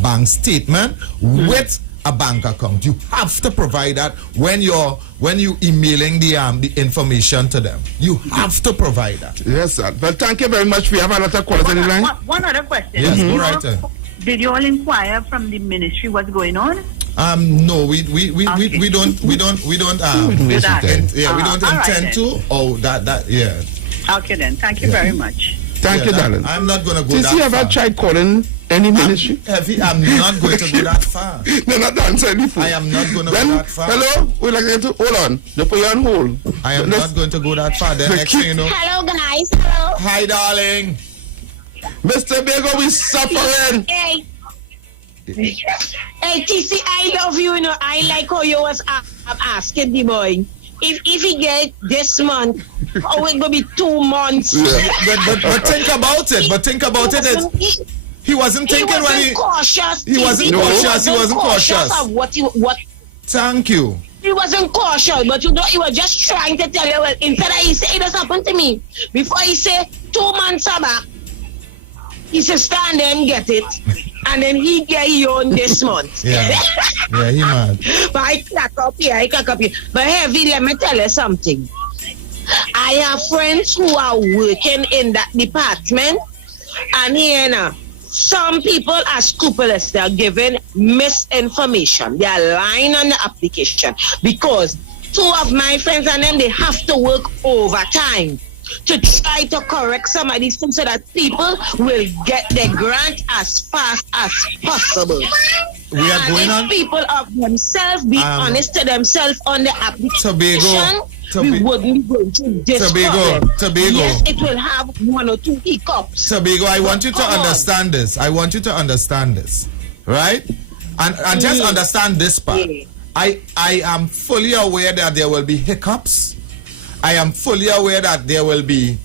bank statement with a bank account. You have to provide that when you emailing the information to them. You have to provide that. Yes, sir. But thank you very much. We have a lot of callers on the line. One other question. Yes, go right. Did you all inquire from the ministry what's going on? No, we don't do that. We don't intend to. Oh, that. Okay then. Thank you very much. Thank you, darling. I'm not going to go that far. Did you ever try calling any ministry? I'm not going to go that far. No, not answer any phone. I am not going to go that far. Hello? We'd like to hold on. They put you on hold. I am not going to go that far. Then next thing you know. Hello, guys. Hello. Hi, darling. Mr. Bego, we suffering. Hey, TC, I love you. You know, I like how you was asking the boy. If he get this month, oh, it will be 2 months. But think about it. He wasn't thinking when he cautious. He wasn't cautious. He wasn't cautious. Of what? Thank you. He wasn't cautious, but you know, he was just trying to tell you. Well, instead of he say it has happened to me. Before he say 2 months back, he said stand there and get it, and then he get you on this month. Yeah, he mad. But I crack up here. But Heavy, let me tell you something. I have friends who are working in that department, and here now, some people are scrupulous. They are giving misinformation. They are lying on the application because 2 of my friends and them, they have to work overtime to try to correct some of these things so that people will get their grant as fast as possible. We are going on. People of themselves be honest to themselves on the application. we wouldn't be going through this problem. Tobago. Yes, it will have 1 or 2 hiccups. Tobago, I want you to understand this. I want you to understand this, right? And just understand this part. Yeah. I am fully aware that there will be hiccups. I am fully aware that there will be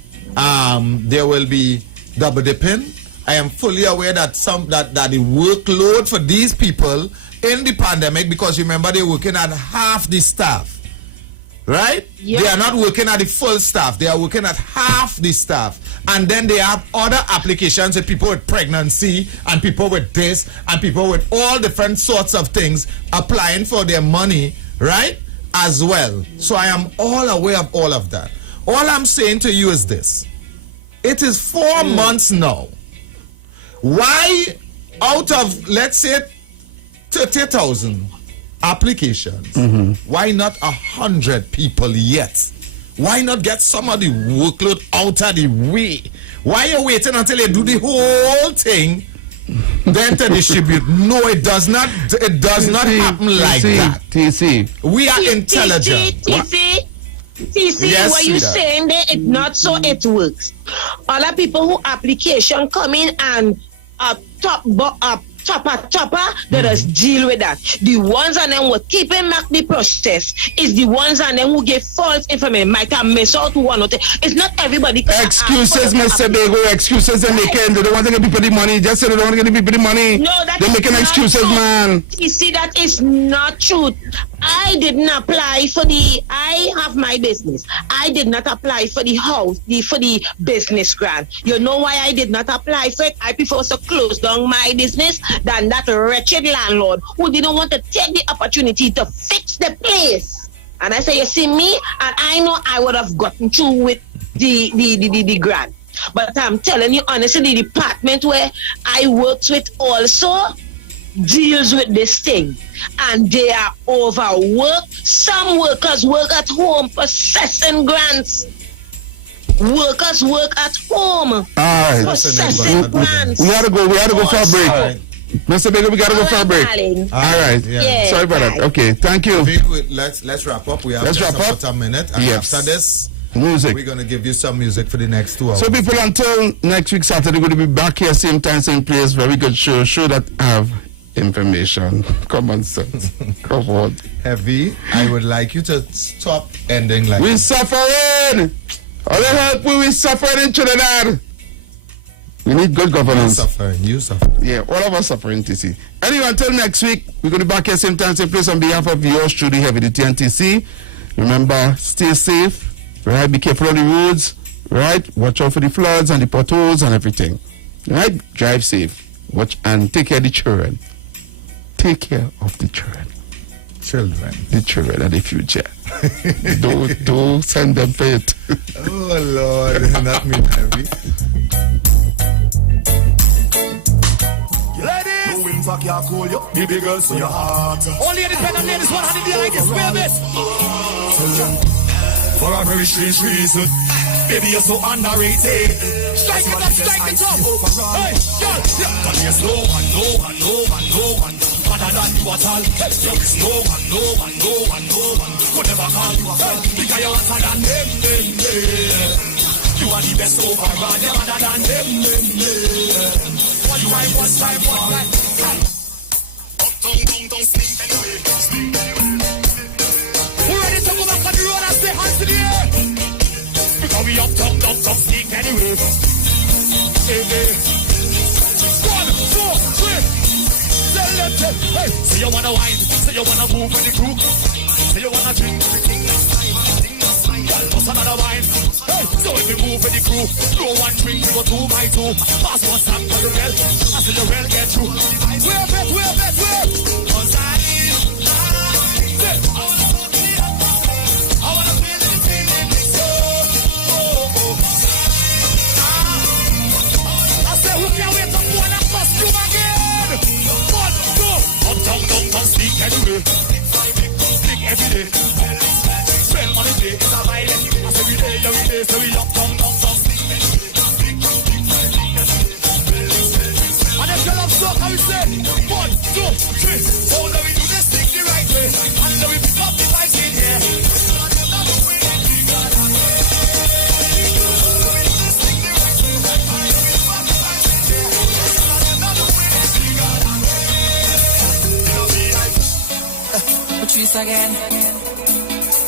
double dipping. I am fully aware that that the workload for these people in the pandemic, because remember they're working at half the staff, right? Yep. They are not working at the full staff. They are working at half the staff. And then they have other applications with people with pregnancy and people with this and people with all different sorts of things applying for their money, right? As well. So I am all aware of all of that. All I'm saying to you is this. It is 4 months now. Why out of, let's say, 30,000 applications, why not 100 people yet? Why not get some of the workload out of the way? Why are you waiting until you do the whole thing, then to distribute? No, it does not. It does not happen like that. TC, we are intelligent. TC, yes, what you saying there? It's not so. It works. Other people who application come in and chopper, let us deal with that. The ones and them who keeping back the process is the ones and them who give false information. Might have missed out one or two. It's not everybody. Excuses, Mr. Bego. Excuses they're making. They don't want to give people the money. Just say they don't want to give people the money. No, they're making excuses, true. Man. You see, that is not true. I didn't apply for I have my business. I did not apply for the house, for the business grant. You know why I did not apply for it? I prefer to close down my business than that wretched landlord who didn't want to take the opportunity to fix the place. And I say, you see me, and I know I would have gotten through with the grant. But I'm telling you honestly, the department where I worked with also deals with this thing, and they are overworked. Some workers work at home processing grants. Workers work at home. All right. Processing grants. We had to go for a break. Right. Mr. Baker, we gotta go for a break. All right. Yeah. Sorry about that. Okay, thank you. Let's wrap up. We have just about a minute. And after this, music. We're gonna give you some music for the next 2 hours. So people, until next week Saturday, we're gonna be back here same time, same place. Very good show. Show that have information, common sense. Come on. Heavy, I would like you to stop ending like we're suffering. All the help we suffering in Trinidad. We need good governance. You suffering. Yeah, all of us suffering, TC. Anyway, until next week, we're going to be back here same time, same place. On behalf of yours truly, Heavy the TNTC. Remember, stay safe, right? Be careful on the roads, right? Watch out for the floods and the potholes and everything, right? Drive safe. Watch and take care of the children. Take care of the children. The children are the future. don't send them for it. Oh Lord, not me, Heavy. Ladies, no wind back your cool, you baby girl, so your heart. Only independent ladies want to be like this, baby. For a very strange reason, baby, you're so underrated. Strike it up, strike it up. Hey, girl, but there's no one other than you at all. There is no one could never call you a friend, because you're hotter than them. You are the best overall, you're hotter than them. One time. Don't stink anyway. We're ready to go back on the road and stay hands in the air. Because we up, don't stink anyway. Hey. 1, 2, 3. Hey, say you wanna wine, say you wanna move with the crew, say you wanna drink everything that's fine. What's another wine? Hey, so if we move with the crew, no one drink, we go 2 by 2. Pass one song for the well, I say the well get through. We're bet. Cause I wanna feel the feeling so. I say who can wait up for that costume again? Don't speak anyway. Speak every day. Spend money day, it's a violence. I say we day, so we up, don't speak anyway. And if you love smoke, how we say 1, 2, 3. So let me do this thing the right way. And let me pick up the vibes in here. trees again.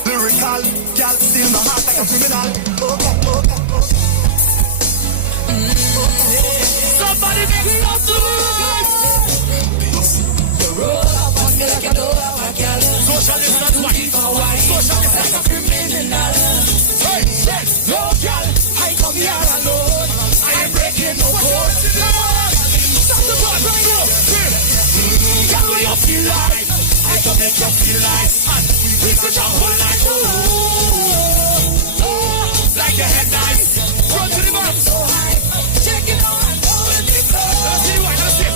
Lyrical, girl, still my heart like a criminal. Somebody make some noise. The road up on me like a door, my girl. Social distance, social distance like a criminal. Hey, no girl, I come here alone. I ain't breaking no code. Stop the boy right now. Girl, what you feel like? I can make you feel like. And we could jump all night. Like your head nice. Run to the bar. So high. Check it out and go with the flow. Let's see why, let's see.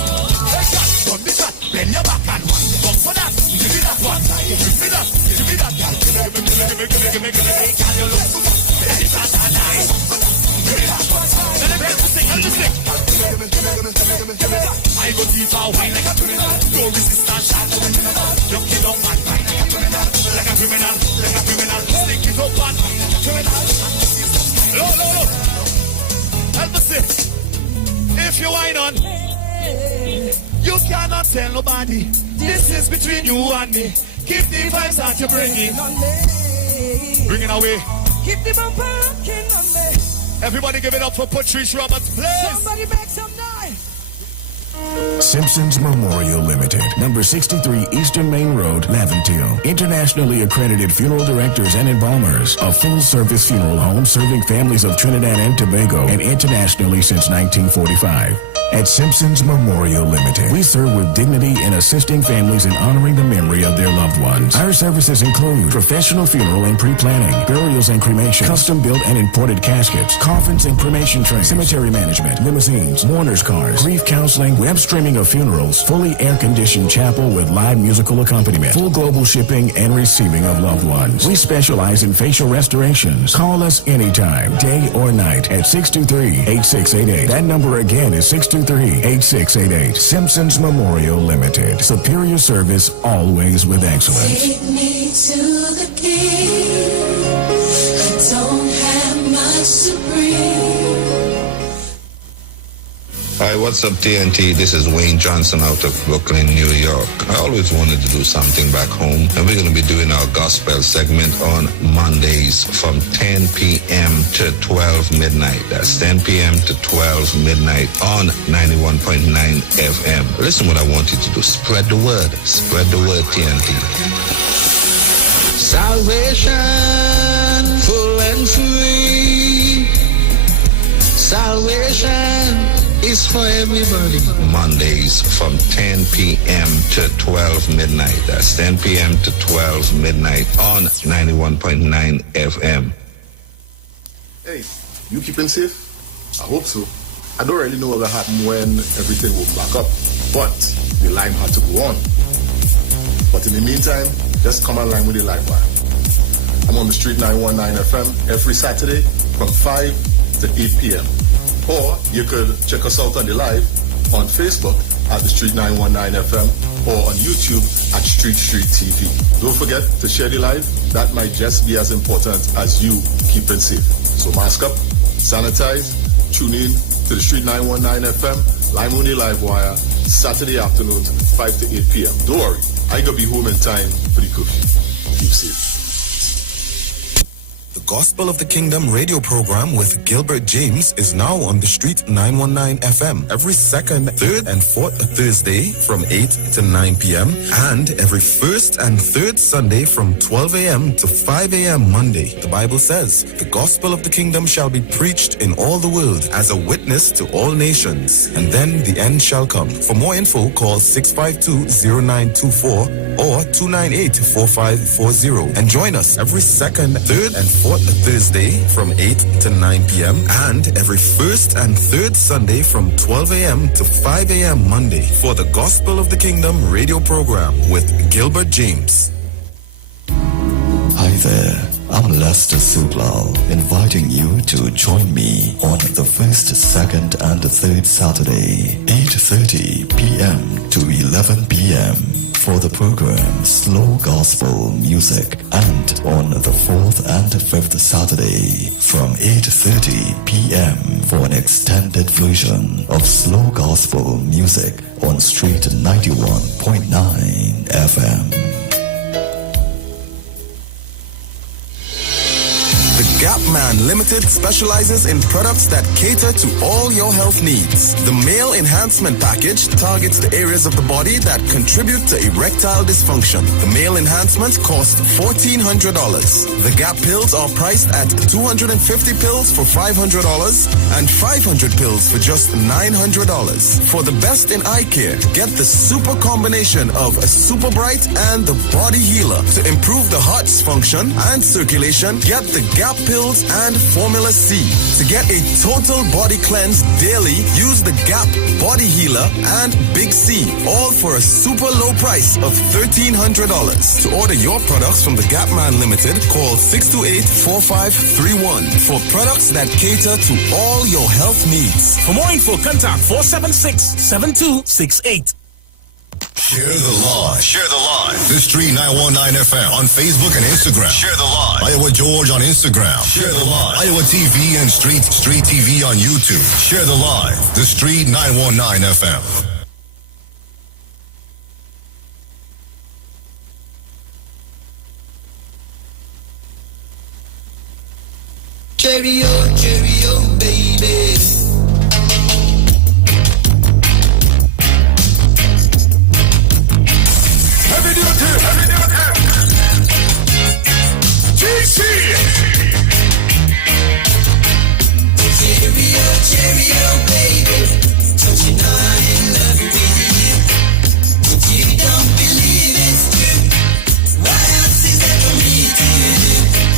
Hey, God, don't be shot. Bend your back and one. Come for that. Give me that one. Give me that. Give me that. Give me. Hey, can you look? That is not nice. Give me that one. Let me sing. I go deep out, wine like a criminal. No resistance, shot to me. Lock it up and wine like a criminal. Like a criminal, like a criminal. Stick it up and criminal. No. Help us see. If you wine on, you cannot tell nobody. This is between you and me. Keep the vibes that you're bringing. Bring it away. Keep the bumper rocking on me. Everybody give it up for Patrice Roberts, please. Somebody make some noise. Simpsons Memorial Limited, number 63 Eastern Main Road, Laventille. Internationally accredited funeral directors and embalmers. A full-service funeral home serving families of Trinidad and Tobago and internationally since 1945. At Simpsons Memorial Limited, we serve with dignity in assisting families in honoring the memory of their loved ones. Our services include professional funeral and pre-planning, burials and cremation, custom-built and imported caskets, coffins and cremation trays, cemetery management, limousines, mourners cars, grief counseling, web streaming of funerals, fully air-conditioned chapel with live musical accompaniment, full global shipping and receiving of loved ones. We specialize in facial restorations. Call us anytime, day or night, at 623-8688. That number again is 623-8688. Simpsons Memorial Limited. Superior service, always with excellence. Take me to the king. I don't have much to bring. Hi, what's up, TNT? This is Wayne Johnson out of Brooklyn, New York. I always wanted to do something back home, and we're going to be doing our gospel segment on Mondays from 10 p.m. to 12 midnight. That's 10 p.m. to 12 midnight on 91.9 FM. Listen what I want you to do. Spread the word. Spread the word, TNT. Salvation, full and free. Salvation is for everybody. Mondays from 10 p.m. to 12 midnight. That's 10 p.m. to 12 midnight on 91.9 FM. Hey, you keeping safe? I hope so. I don't really know what will happen when everything will back up, but the line had to go on. But in the meantime, just come online with the live wire. I'm on the Street 919 FM every Saturday from 5 to 8 p.m. Or you could check us out on the live on Facebook at the Street 919 FM or on YouTube at Street TV. Don't forget to share the live. That might just be as important as you keeping safe. So mask up, sanitize, tune in to the Street 919 FM, Lime Only Live Wire, Saturday afternoons, 5 to 8 p.m. Don't worry, I gotta be home in time for the curfew. Keep safe. The Gospel of the Kingdom radio program with Gilbert James is now on the Street 919 FM every second, third, and fourth Thursday from 8 to 9 p.m. and every first and third Sunday from 12 a.m. to 5 a.m. Monday. The Bible says, the Gospel of the Kingdom shall be preached in all the world as a witness to all nations, and then the end shall come. For more info, call 652-0924 or 298-4540 and join us every second, third, and fourth Thursday from 8 to 9 p.m. and every first and third Sunday from 12 a.m. to 5 a.m. Monday for the Gospel of the Kingdom radio program with Gilbert James. Hi there, I'm Lester Sublal, inviting you to join me on the first, second, and third Saturday, 8:30 p.m. to 11 p.m. for the program Slow Gospel Music, and on the fourth and fifth Saturday from 8:30 p.m. for an extended version of Slow Gospel Music on Street 91.9 FM. Gap Man Limited specializes in products that cater to all your health needs. The Male Enhancement Package targets the areas of the body that contribute to erectile dysfunction. The Male Enhancement costs $1,400. The Gap pills are priced at 250 pills for $500 and 500 pills for just $900. For the best in eye care, get the super combination of a Super Bright and the Body Healer. To improve the heart's function and circulation, get the Gap pills and Formula C. To get a total body cleanse daily, use the Gap Body Healer and Big C, all for a super low price of $1,300. To order your products from the Gap Man Limited, call 628-4531 for products that cater to all your health needs. For more info, contact 476-7268. Share the live. Share the live. The Street 919 FM on Facebook and Instagram. Share the live. Iowa George on Instagram. Share the live. Iowa TV and Street TV on YouTube. Share the live. The Street 919 FM. Cheerio, cheerio, baby.